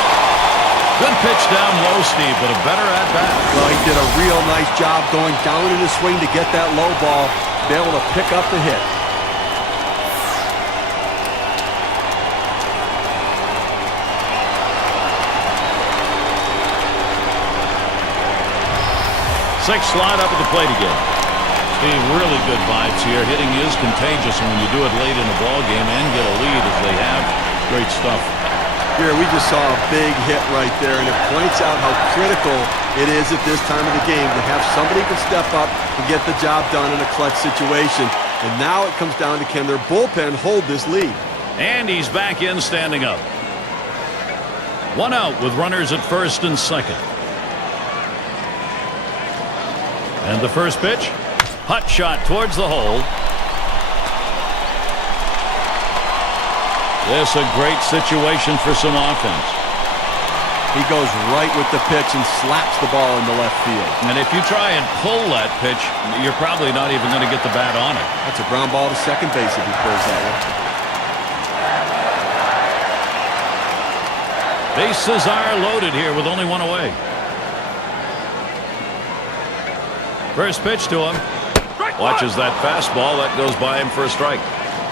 Good pitch down low, Steve, but a better at-bat. Well, he did a real nice job going down in his swing to get that low ball, be able to pick up the hit. Sixth slide up at the plate again. Steve, really good vibes here. Hitting is contagious, and when you do it late in the ball game and get a lead as they have, great stuff. Here, we just saw a big hit right there, and it points out how critical it is at this time of the game to have somebody who can step up and get the job done in a clutch situation. And now it comes down to, can their bullpen hold this lead? And he's back in, standing up. 1 out with runners at first and second. And the first pitch, hot shot towards the hole. This a great situation for some offense. He goes right with the pitch and slaps the ball into left field. And if you try and pull that pitch, you're probably not even going to get the bat on it. That's a ground ball to second base if he pulls that one. Bases are loaded here with only one away. First pitch to him. Watches that fastball. That goes by him for a strike.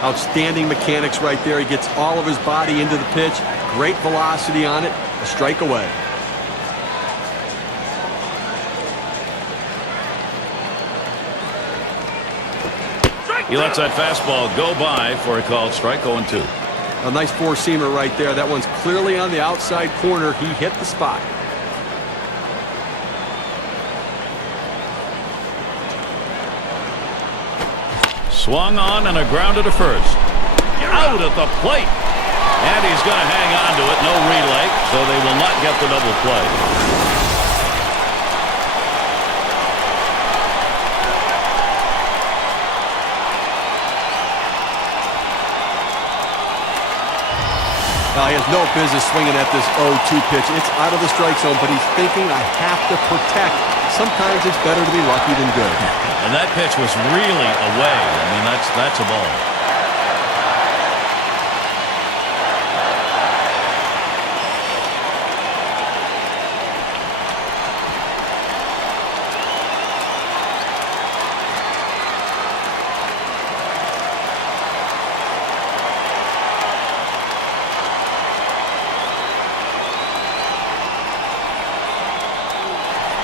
Outstanding mechanics right there. He gets all of his body into the pitch. Great velocity on it. A strike away. He lets that fastball go by for a called strike. 0-2. A nice four-seamer right there. That one's clearly on the outside corner. He hit the spot. Swung on and a grounder to first. Out at the plate. And he's going to hang on to it. No relay, so they will not get the double play. He has no business swinging at this 0-2 pitch. It's out of the strike zone, but he's thinking, I have to protect. Sometimes it's better to be lucky than good. And that pitch was really away. I mean, that's a ball.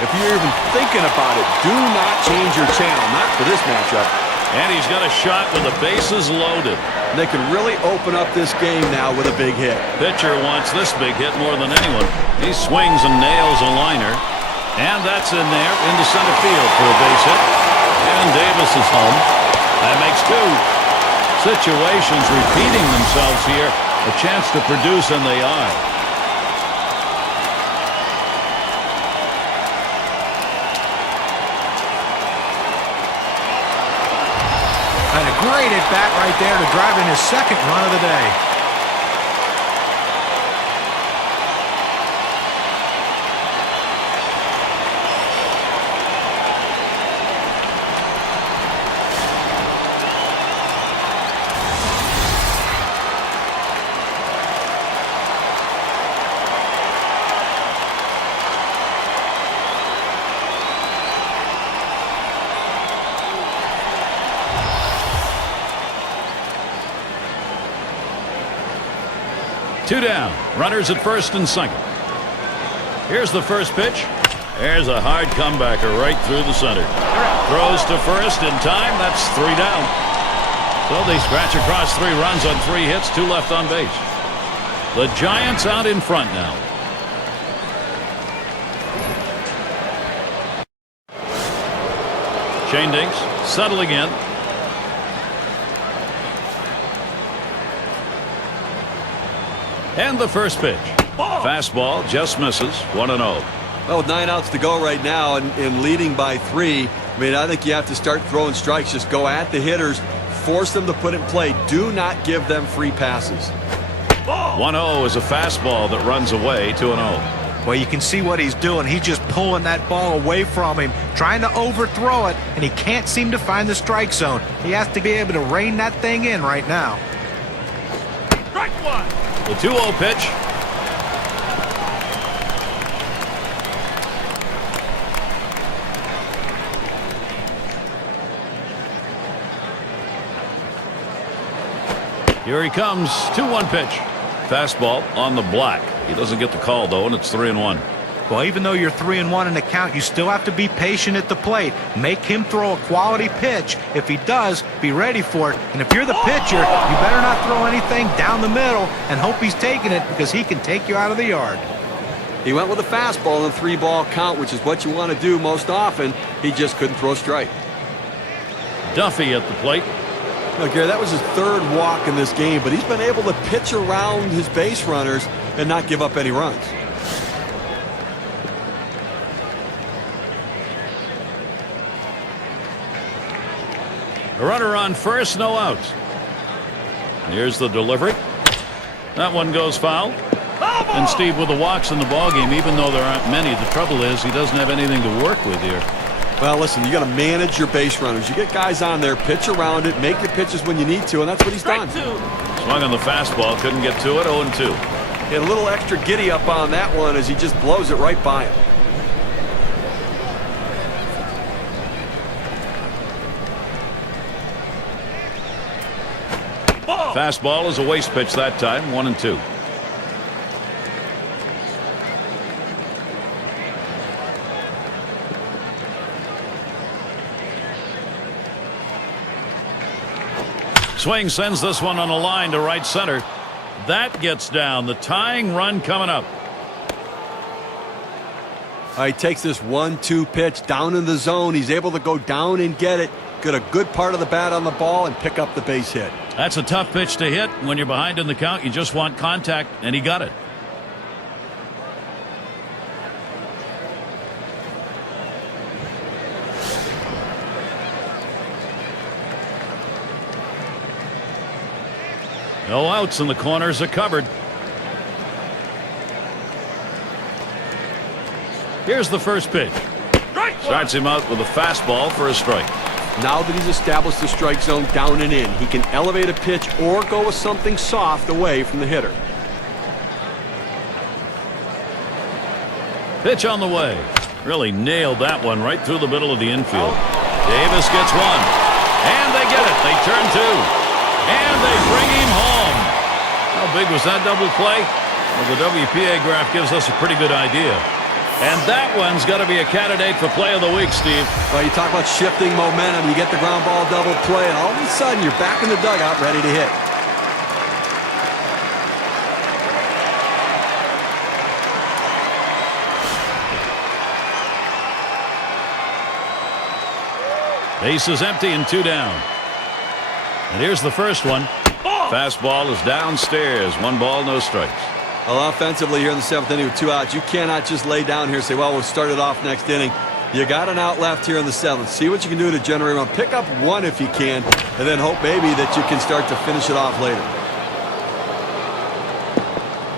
If you're even thinking about it, do not change your channel. Not for this matchup. And he's got a shot with the bases loaded. They can really open up this game now with a big hit. Pitcher wants this big hit more than anyone. He swings and nails a liner. And that's in there into center field for a base hit. And Davis is home. That makes two. Situations repeating themselves here. A chance to produce, and they are. And a great at-bat right there to drive in his second run of the day. Two down. Runners at first and second. Here's the first pitch. There's a hard comebacker right through the center. Throws to first in time. That's three down. So they scratch across 3 runs on 3 hits, 2 left on base. The Giants out in front now. Shane Dinks settling in. And the first pitch. Fastball just misses. 1-0. Well, with 9 outs to go right now and leading by 3, I mean, I think you have to start throwing strikes. Just go at the hitters. Force them to put in play. Do not give them free passes. 1-0 is a fastball that runs away. 2-0. Well, you can see what he's doing. He's just pulling that ball away from him, trying to overthrow it, and he can't seem to find the strike zone. He has to be able to rein that thing in right now. Strike one. The 2-0 pitch. Here he comes. 2-1 pitch. Fastball on the black. He doesn't get the call, though, and it's 3-1. Well, even though you're 3-1 in the count, you still have to be patient at the plate. Make him throw a quality pitch. If he does, be ready for it. And if you're the pitcher, you better not throw anything down the middle and hope he's taking it, because he can take you out of the yard. He went with a fastball in the 3-ball count, which is what you want to do most often. He just couldn't throw a strike. Duffy at the plate. Now, Gary, that was his 3rd walk in this game, but he's been able to pitch around his base runners and not give up any runs. A runner on first, no outs. Here's the delivery. That one goes foul. And Steve, with the walks in the ballgame, even though there aren't many, the trouble is he doesn't have anything to work with here. Well, listen, you got to manage your base runners. You get guys on there, pitch around it, make your pitches when you need to, and that's what he's done. Swung on the fastball, couldn't get to it, 0-2. Get a little extra giddy up on that one as he just blows it right by him. Fastball is a waste pitch that time, 1-2. Swing sends this one on a line to right center. That gets down. The tying run coming up. He takes this 1-2 pitch down in the zone. He's able to go down and get it. Get a good part of the bat on the ball and pick up the base hit. That's a tough pitch to hit. When you're behind in the count, you just want contact, and he got it. No outs, and the corners are covered. Here's the first pitch. Starts him out with a fastball for a strike. Now that he's established the strike zone down and in, he can elevate a pitch or go with something soft away from the hitter. Pitch on the way. Really nailed that one right through the middle of the infield. Davis gets one. And they get it. They turn two. And they bring him home. How big was that double play? Well, the WPA graph gives us a pretty good idea. And that one's got to be a candidate for play of the week, Steve. Well, you talk about shifting momentum. You get the ground ball double play, and all of a sudden you're back in the dugout ready to hit. Base is empty and 2 down. And here's the first one. Fastball is downstairs. 1 ball, no strikes. Well, offensively here in the 7th inning with 2 outs, you cannot just lay down here and say, well, we'll start it off next inning. You got an out left here in the 7th. See what you can do to generate a run. Pick up 1 if you can, and then hope maybe that you can start to finish it off later.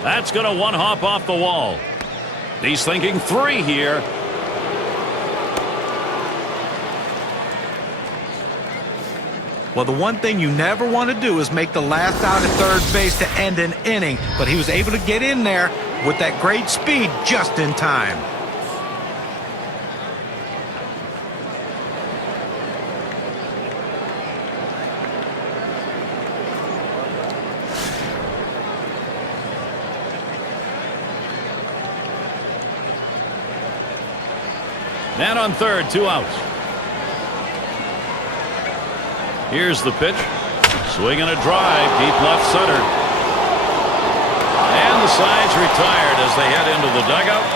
That's going to 1-hop off the wall. He's thinking 3 here. Well, the one thing you never want to do is make the last out at third base to end an inning, but he was able to get in there with that great speed just in time. Man on third, 2 outs. Here's the pitch. Swing and a drive, deep left center. And the side's retired as they head into the dugout.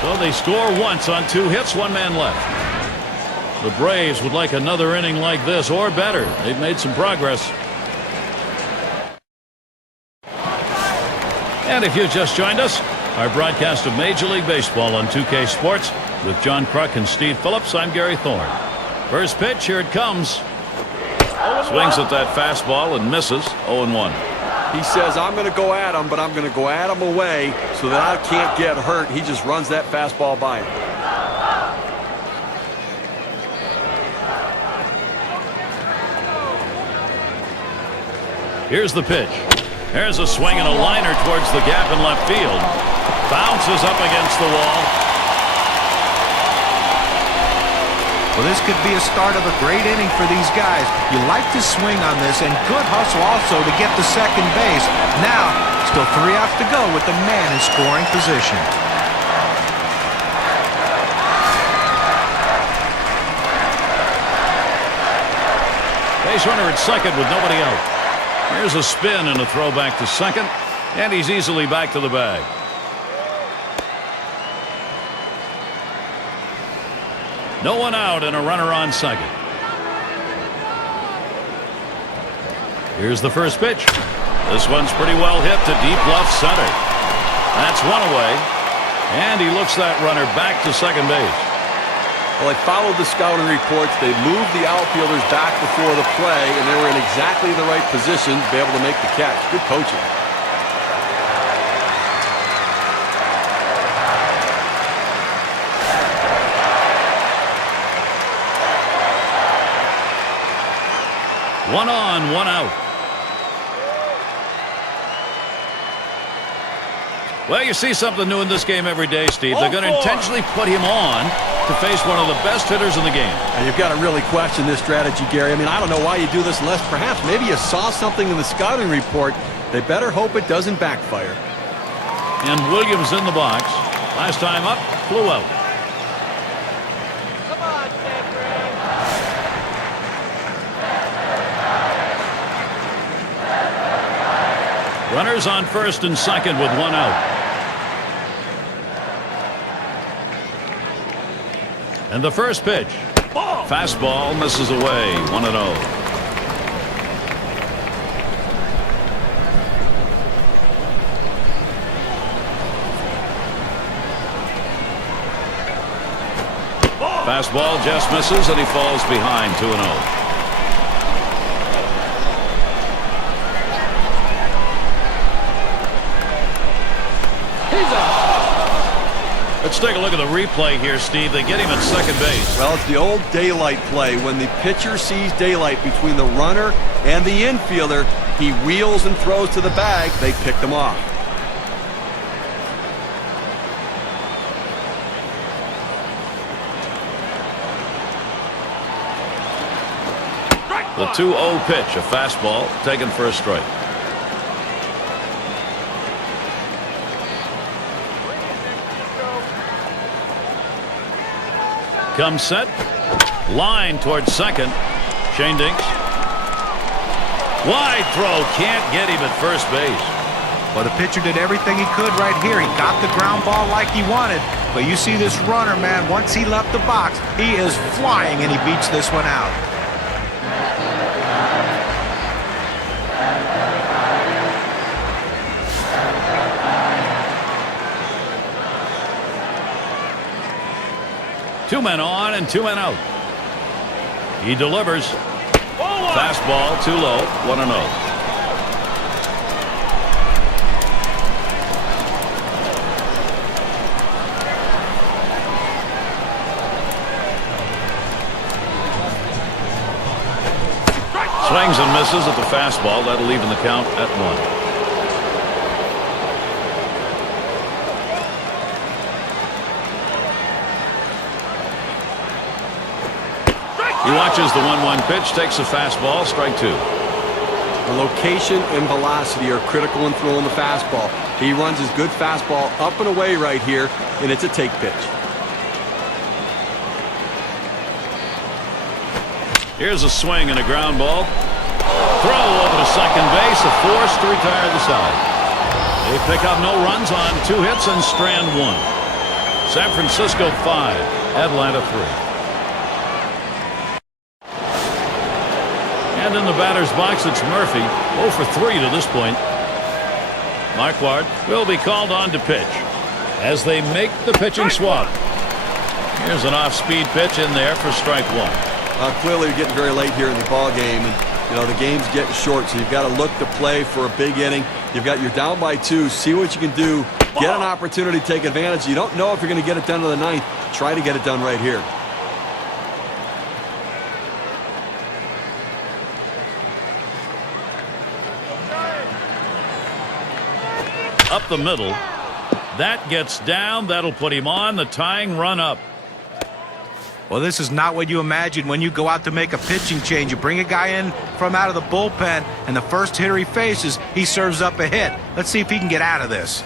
So they score once on 2 hits, 1 man left. The Braves would like another inning like this or better. They've made some progress. And if you just joined us, our broadcast of Major League Baseball on 2K Sports with John Kruk and Steve Phillips. I'm Gary Thorne. First pitch, here it comes. Swings at that fastball and misses. 0-1. He says, I'm going to go at him, but I'm going to go at him away so that I can't get hurt. He just runs that fastball by him. Here's the pitch. There's a swing and a liner towards the gap in left field. Bounces up against the wall. Well, this could be a start of a great inning for these guys. You like to swing on this, and good hustle also to get to second base. Now, still 3 outs to go with the man in scoring position. Base runner at second with nobody out. Here's a spin and a throw back to second, and he's easily back to the bag. No one out and a runner on second. Here's the first pitch. This one's pretty well hit to deep left center. That's 1 away. And he looks that runner back to second base. Well, they followed the scouting reports. They moved the outfielders back before the play, and they were in exactly the right position to be able to make the catch. Good coaching. 1 on, 1 out. Well, you see something new in this game every day, Steve. They're going to intentionally put him on to face one of the best hitters in the game. And you've got to really question this strategy, Gary. I mean, I don't know why you do this unless perhaps maybe you saw something in the scouting report. They better hope it doesn't backfire. And Williams in the box. Last time up, flew out. Come on, Sanford. Runners on first and second with 1 out. And the first pitch. Fastball misses away. 1-0. Fastball just misses, and he falls behind. 2-0. Let's take a look at the replay here, Steve. They get him at second base. Well, it's the old daylight play. When the pitcher sees daylight between the runner and the infielder, he wheels and throws to the bag. They pick them off. The 2-0 pitch, a fastball taken for a strike. Comes set. Line towards second. Shane Dinks. Wide throw. Can't get him at first base. Well, the pitcher did everything he could right here. He got the ground ball like he wanted. But you see this runner, man, once he left the box, he is flying, and he beats this one out. Two men on and 2 men out. He delivers. Fastball too low. 1-0. Swings and misses at the fastball. That'll even the count at 1. He watches the 1-1 pitch, takes a fastball, strike 2. The location and velocity are critical in throwing the fastball. He runs his good fastball up and away right here, and it's a take pitch. Here's a swing and a ground ball. Throw over to second base, a force to retire the side. They pick up no runs on 2 hits and strand 1. San Francisco 5, Atlanta 3. And in the batter's box, it's Murphy. 0 for 3 to this point. Marquardt will be called on to pitch as they make the pitching swap. Here's an off-speed pitch in there for strike 1. Clearly, you're getting very late here in the ball game, and the game's getting short, so you've got to look to play for a big inning. You're down by 2. See what you can do. Get an opportunity to take advantage. You don't know if you're going to get it done to the 9th. Try to get it done right here. Up the middle. That gets down. That'll put him on the tying run up. Well, this is not what you imagine when you go out to make a pitching change. You bring a guy in from out of the bullpen, and the first hitter he faces, he serves up a hit. Let's see if he can get out of this.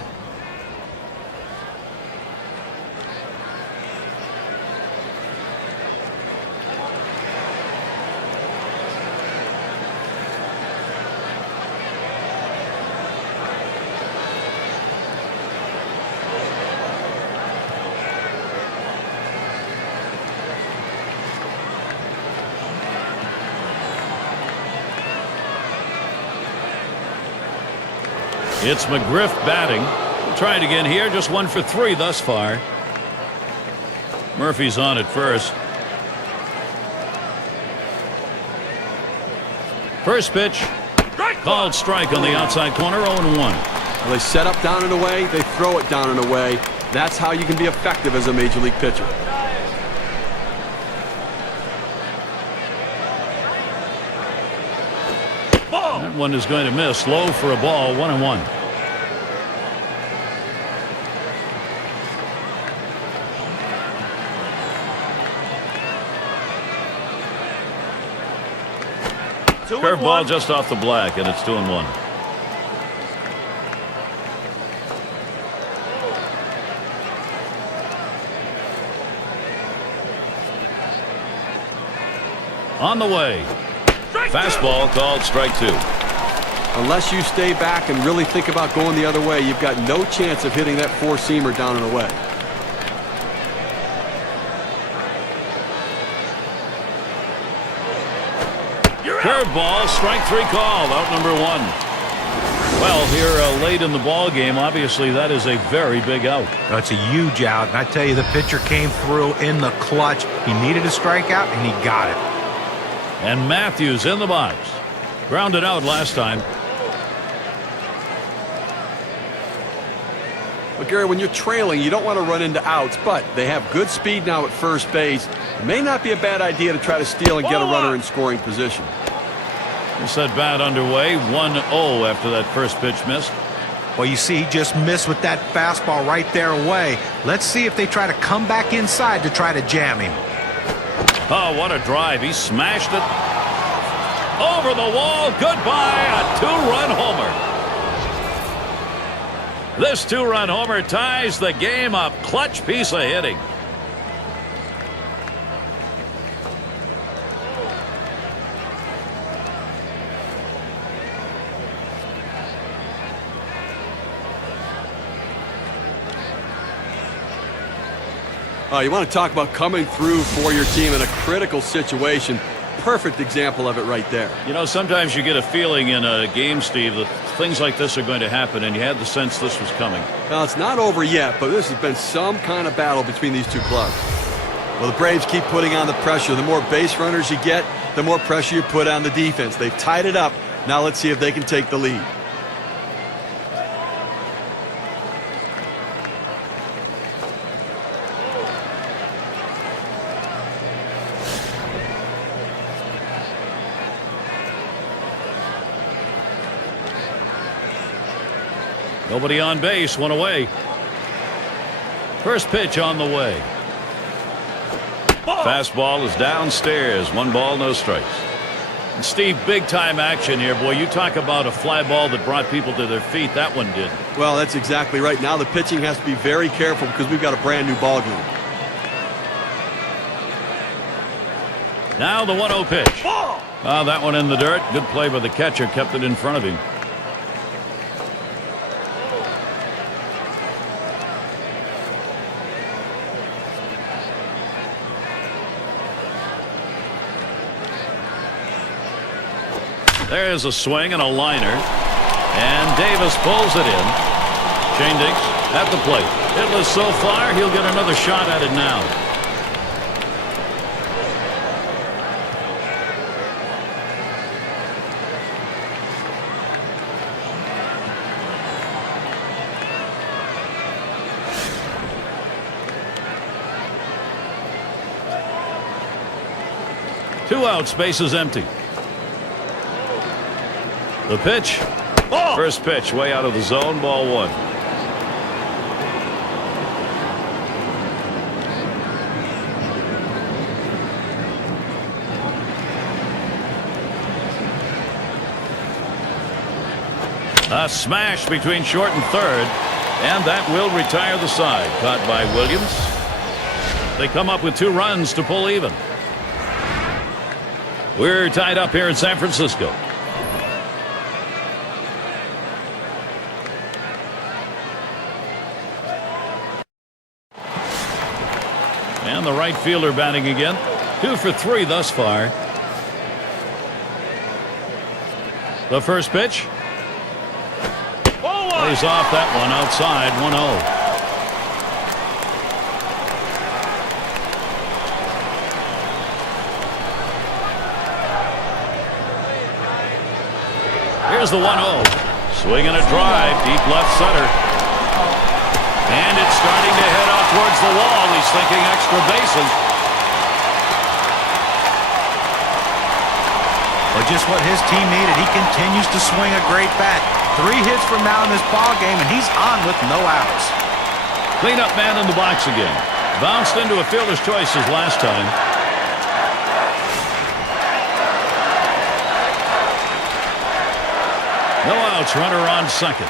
It's McGriff batting. Try it again here. Just 1 for 3 thus far. Murphy's on at first. First pitch. Called strike on the outside corner. 0-1. Well, they set up down and away. They throw it down and away. That's how you can be effective as a major league pitcher. That one is going to miss. Low for a ball, 1-1. Curveball just off the black, and it's 2-1. On the way. Fastball called strike 2. Unless you stay back and really think about going the other way, you've got no chance of hitting that four-seamer down and away. Curveball, strike 3 called, out number 1. Well, here late in the ball game, obviously that is a very big out. That's a huge out, and I tell you, the pitcher came through in the clutch. He needed a strikeout, and he got it. And Mathews in the box. Grounded out last time. But Gary, when you're trailing, you don't want to run into outs, but they have good speed now at first base. It may not be a bad idea to try to steal and get a runner in scoring position. This at bat underway, 1-0 after that first pitch missed. Well, you see, he just missed with that fastball right there away. Let's see if they try to come back inside to try to jam him. Oh, what a drive. He smashed it over the wall. Goodbye, a two-run homer. This two-run homer ties the game up. Clutch piece of hitting. You want to talk about coming through for your team in a critical situation. Perfect example of it right there. You know, sometimes you get a feeling in a game, Steve, that things like this are going to happen, and you had the sense this was coming. Well, it's not over yet, but this has been some kind of battle between these two clubs. Well, the Braves keep putting on the pressure. The more base runners you get, the more pressure you put on the defense. They've tied it up. Now let's see if they can take the lead. Nobody on base, one away. First pitch on the way. Fastball is downstairs. 1 ball, no strikes. And Steve, big time action here. Boy, you talk about a fly ball that brought people to their feet. That one did. Well, that's exactly right. Now the pitching has to be very careful because we've got a brand new ball game. Now the 1-0 pitch. That one in the dirt. Good play by the catcher. Kept it in front of him. There's a swing and a liner. And Davis pulls it in. Shane Dinks at the plate. Hitless so far. He'll get another shot at it now. Two outs, bases empty. The pitch. First pitch way out of the zone, ball 1. A smash between short and third, and that will retire the side. Caught by Williams. They come up with 2 runs to pull even. We're tied up here in San Francisco. And the right fielder batting again. 2 for 3 thus far. The first pitch. Plays off that one outside. 1-0. Here's the 1-0. Swing and a drive. Deep left center. And it's starting to head out towards the wall. He's thinking extra bases. But just what his team needed. He continues to swing a great bat. 3 hits from now in this ball game, and he's on with no outs. Cleanup man in the box again. Bounced into a fielder's choice as last time. No outs, runner on second.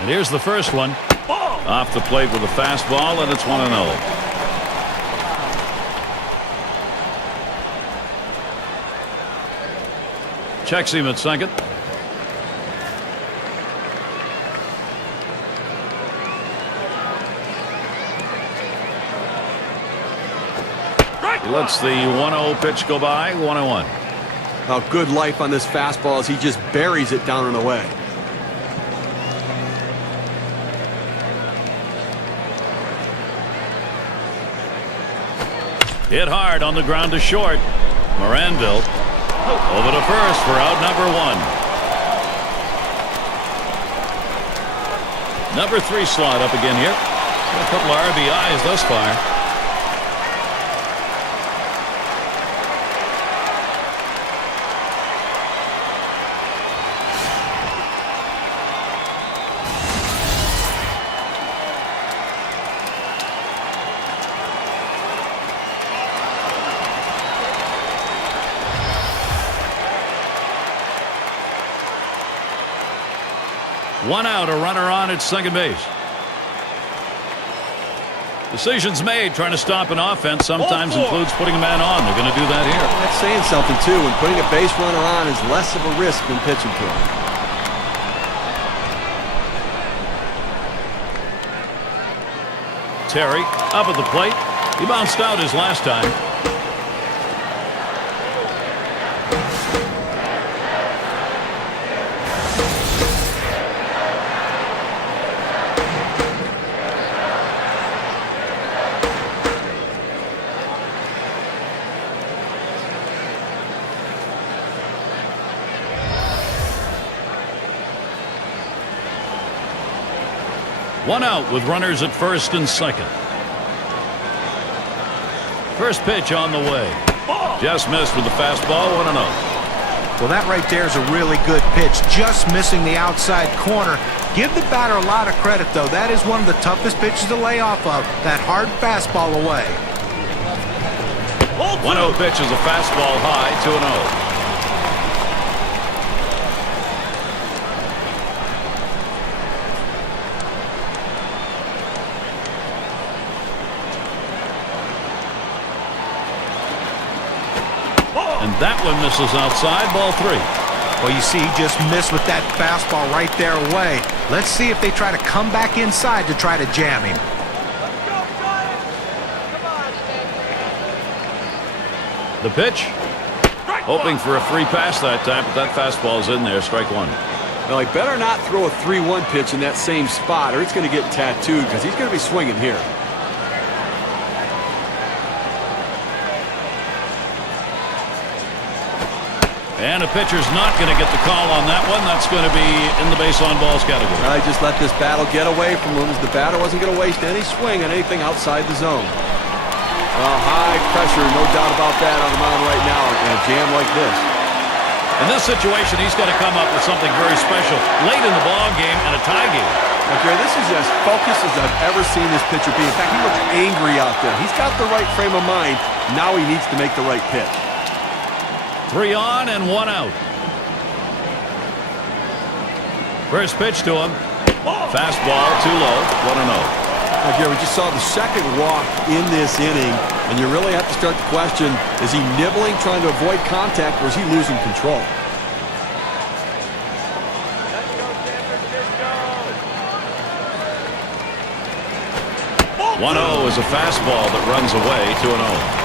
And here's the first one. Off the plate with a fastball, and it's 1-0. Checks him at second. He lets the 1-0 pitch go by. 1-1. Now, good life on this fastball as he just buries it down and away. Hit hard on the ground to short. Moranville over to first for out number 1. Number 3 slot up again here. A couple of RBIs thus far. One out, a runner on at second base. Decisions made trying to stop an offense sometimes includes putting a man on. They're going to do that here. That's saying something, too, when putting a base runner on is less of a risk than pitching to him. Terry up at the plate. He bounced out his last time. One out with runners at first and second. First pitch on the way. Just missed with the fastball. 1-0. Well, that right there is a really good pitch. Just missing the outside corner. Give the batter a lot of credit, though. That is one of the toughest pitches to lay off of. That hard fastball away. 1-0 pitch is a fastball high. 2-0. And that one misses outside. Ball 3. Well, you see, he just missed with that fastball right there away. Let's see if they try to come back inside to try to jam him. The pitch. Hoping for a free pass that time, but that fastball's in there. Strike 1. Now, he better not throw a 3-1 pitch in that same spot, or it's going to get tattooed because he's going to be swinging here. And a pitcher's not going to get the call on that one. That's going to be in the base on balls category. I just let this battle get away from him as the batter wasn't going to waste any swing on anything outside the zone. Well, high pressure, no doubt about that on the mound right now in a jam like this. In this situation, he's got to come up with something very special late in the ball game and a tie game. Okay, this is as focused as I've ever seen this pitcher be. In fact, he looks angry out there. He's got the right frame of mind. Now he needs to make the right pitch. 3 on and 1 out. First pitch to him. Fastball too low. 1-0. Now, Gary, we just saw the second walk in this inning, and you really have to start to question, is he nibbling, trying to avoid contact, or is he losing control? Let's go. 1-0 is a fastball that runs away. 2-0.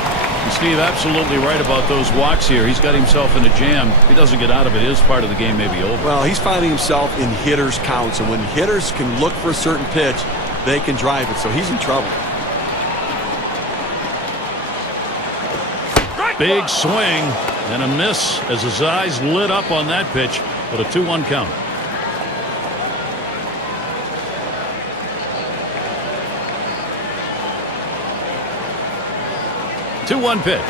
Steve, absolutely right about those walks here. He's got himself in a jam. If he doesn't get out of it, his part of the game may be over. Well, he's finding himself in hitters' counts, and when hitters can look for a certain pitch, they can drive it, so he's in trouble. Big swing and a miss as his eyes lit up on that pitch, but a 2-1 count. Two-one pitch.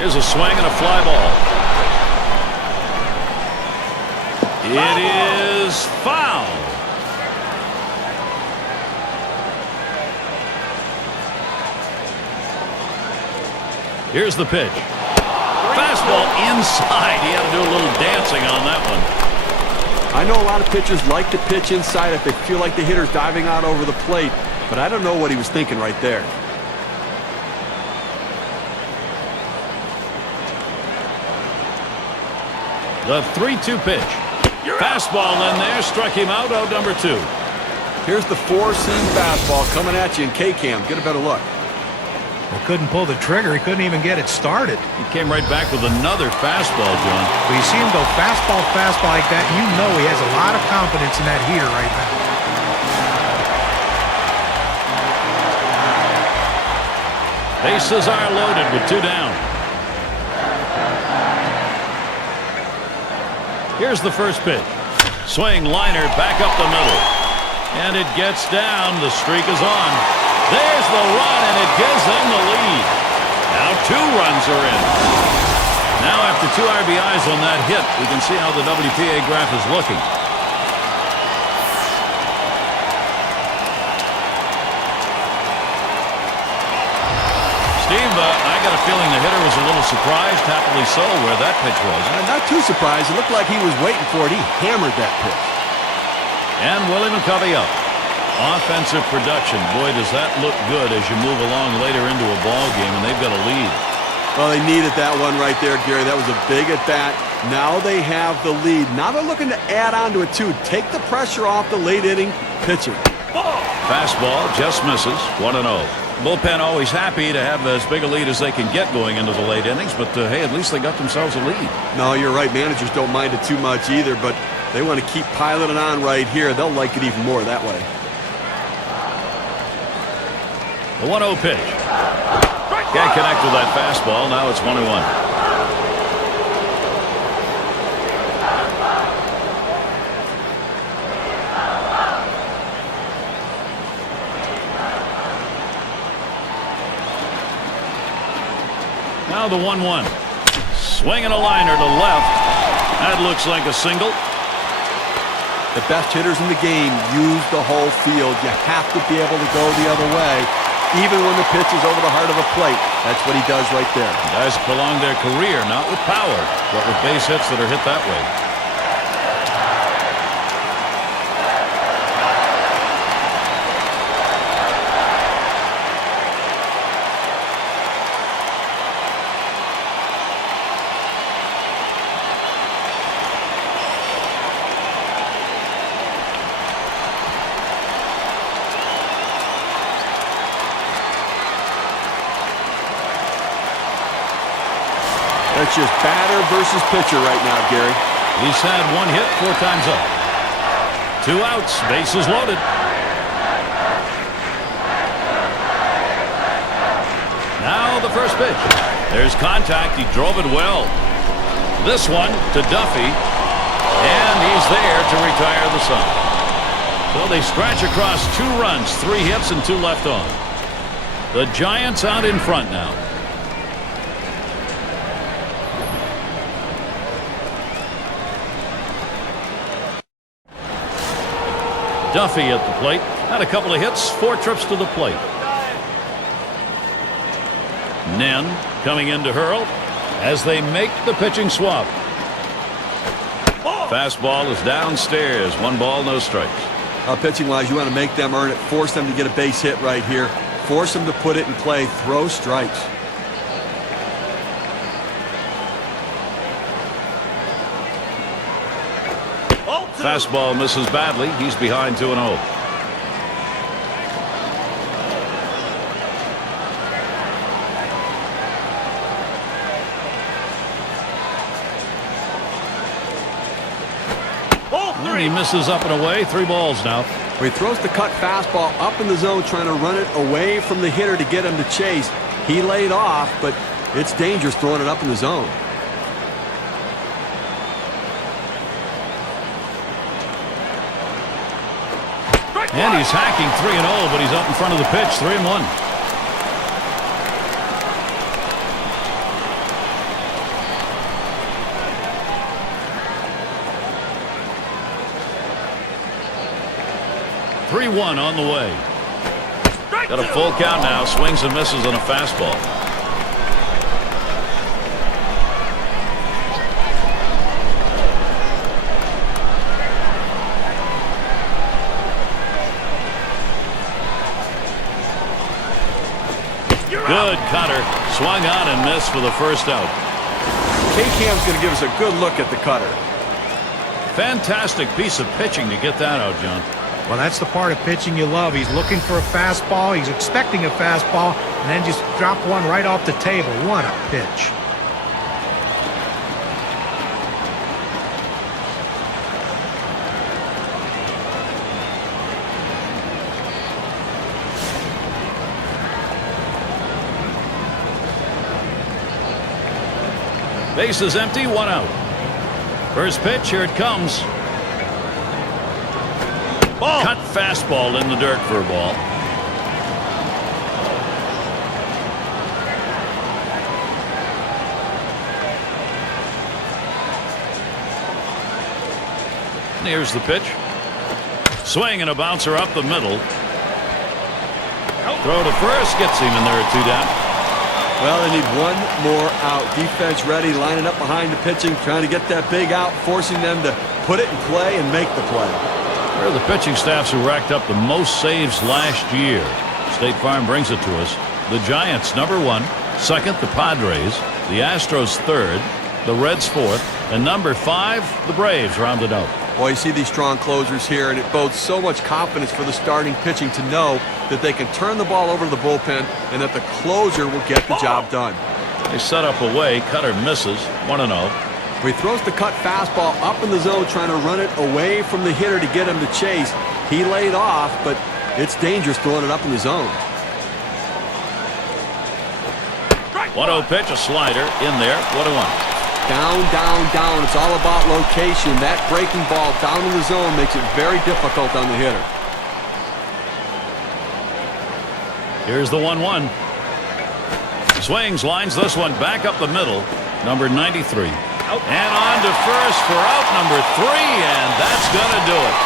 Here's a swing and a fly ball. It is foul. Here's the pitch. Fastball inside. He had to do a little dancing on that one. I know a lot of pitchers like to pitch inside if they feel like the hitter's diving out over the plate, but I don't know what he was thinking right there. The 3-2 pitch. Fastball in there, struck him out, out number 2. Here's the four-seam fastball coming at you in K-Cam. Get a better look. He couldn't pull the trigger. He couldn't even get it started. He came right back with another fastball, John. When you see him go fastball like that, you know he has a lot of confidence in that heater right now. Bases are loaded with 2 down. Here's the first pitch. Swing, liner, back up the middle. And it gets down. The streak is on. There's the run, and it gives them the lead. Now 2 runs are in. Now after 2 RBIs on that hit, we can see how the WPA graph is looking. Steve, I got a feeling the hitter was a little surprised, happily so, where that pitch was. Not too surprised. It looked like he was waiting for it. He hammered that pitch. And Willie McCovey up. Offensive production. Boy, does that look good as you move along later into a ball game, and they've got a lead. Well, they needed that one right there, Gary. That was a big at-bat. Now they have the lead. Now they're looking to add on to it, too. Take the pressure off the late-inning pitching. Fastball just misses. 1-0. Bullpen always happy to have as big a lead as they can get going into the late innings, but hey, at least they got themselves a lead. No, you're right. Managers don't mind it too much either, but they want to keep piling it on right here. They'll like it even more that way. The 1-0 pitch. Can't connect with that fastball. Now it's 1-1. Now the 1-1. Swinging a liner to left. That looks like a single. The best hitters in the game use the whole field. You have to be able to go the other way, even when the pitch is over the heart of a plate. That's what he does right there. Guys prolong their career, not with power, but with base hits that are hit that way. That's just batter versus pitcher right now, Gary. He's had 1 hit 4 times up. 2 outs, bases loaded. Now the first pitch. There's contact. He drove it well. This one to Duffy. And he's there to retire the side. So they scratch across 2 runs, 3 hits, and 2 left on. The Giants out in front now. Duffy at the plate. Had a couple of hits, 4 trips to the plate. Nen coming in to hurl as they make the pitching swap. Fastball is downstairs. 1 ball, no strikes. Pitching-wise, you want to make them earn it. Force them to get a base hit right here. Force them to put it in play. Throw strikes. Fastball misses badly. He's behind 2-0. And he misses up and away. 3 balls now. He throws the cut fastball up in the zone, trying to run it away from the hitter to get him to chase. He laid off, but it's dangerous throwing it up in the zone. And he's hacking 3-0, but he's up in front of the pitch, 3-1. 3-1 on the way. Got a full count now. Swings and misses on a fastball. Good cutter. Swung on and missed for the first out. K-Cam's going to give us a good look at the cutter. Fantastic piece of pitching to get that out, John. Well, that's the part of pitching you love. He's looking for a fastball. He's expecting a fastball, and then just drop one right off the table. What a pitch. Base is empty, 1 out. First pitch, here it comes. Ball. Cut fastball in the dirt for a ball. And here's the pitch. Swing and a bouncer up the middle. Throw to first, gets him in there at 2 down. Well, they need one more out. Defense ready, lining up behind the pitching, trying to get that big out, forcing them to put it in play and make the play. They're the pitching staffs who racked up the most saves last year. State Farm brings it to us. The Giants, number 1. Second, the Padres. The Astros, third. The Reds, fourth. And number 5, the Braves, rounded out. Well, you see these strong closers here, and it bodes so much confidence for the starting pitching to know that they can turn the ball over to the bullpen and that the closer will get the job done. They set up away. Cutter misses. 1-0. He throws the cut fastball up in the zone, trying to run it away from the hitter to get him to chase. He laid off, but it's dangerous throwing it up in the zone. 1-0 pitch, a slider in there. 1-1. Down, down, down. It's all about location. That breaking ball down in the zone makes it very difficult on the hitter. Here's the 1-1. Swings, lines this one back up the middle. Number 93. And on to first for out number 3, and that's going to do it.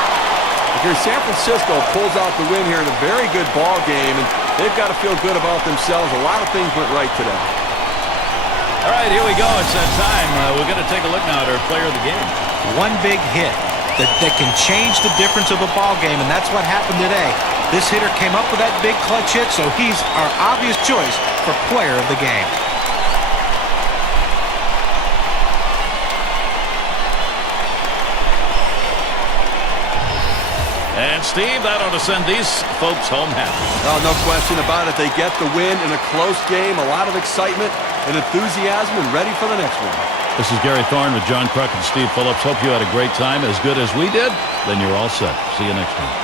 Here, San Francisco pulls out the win here in a very good ball game, and they've got to feel good about themselves. A lot of things went right today. All right, here we go. It's that time. We're going to take a look now at our player of the game. One big hit that can change the difference of a ball game, and that's what happened today. This hitter came up with that big clutch hit, so he's our obvious choice for player of the game. And Steve, that ought to send these folks home happy. Oh, no question about it. They get the win in a close game, a lot of excitement and enthusiasm, and ready for the next one. This is Gary Thorne with John Kruk and Steve Phillips. Hope you had a great time, as good as we did. Then you're all set. See you next time.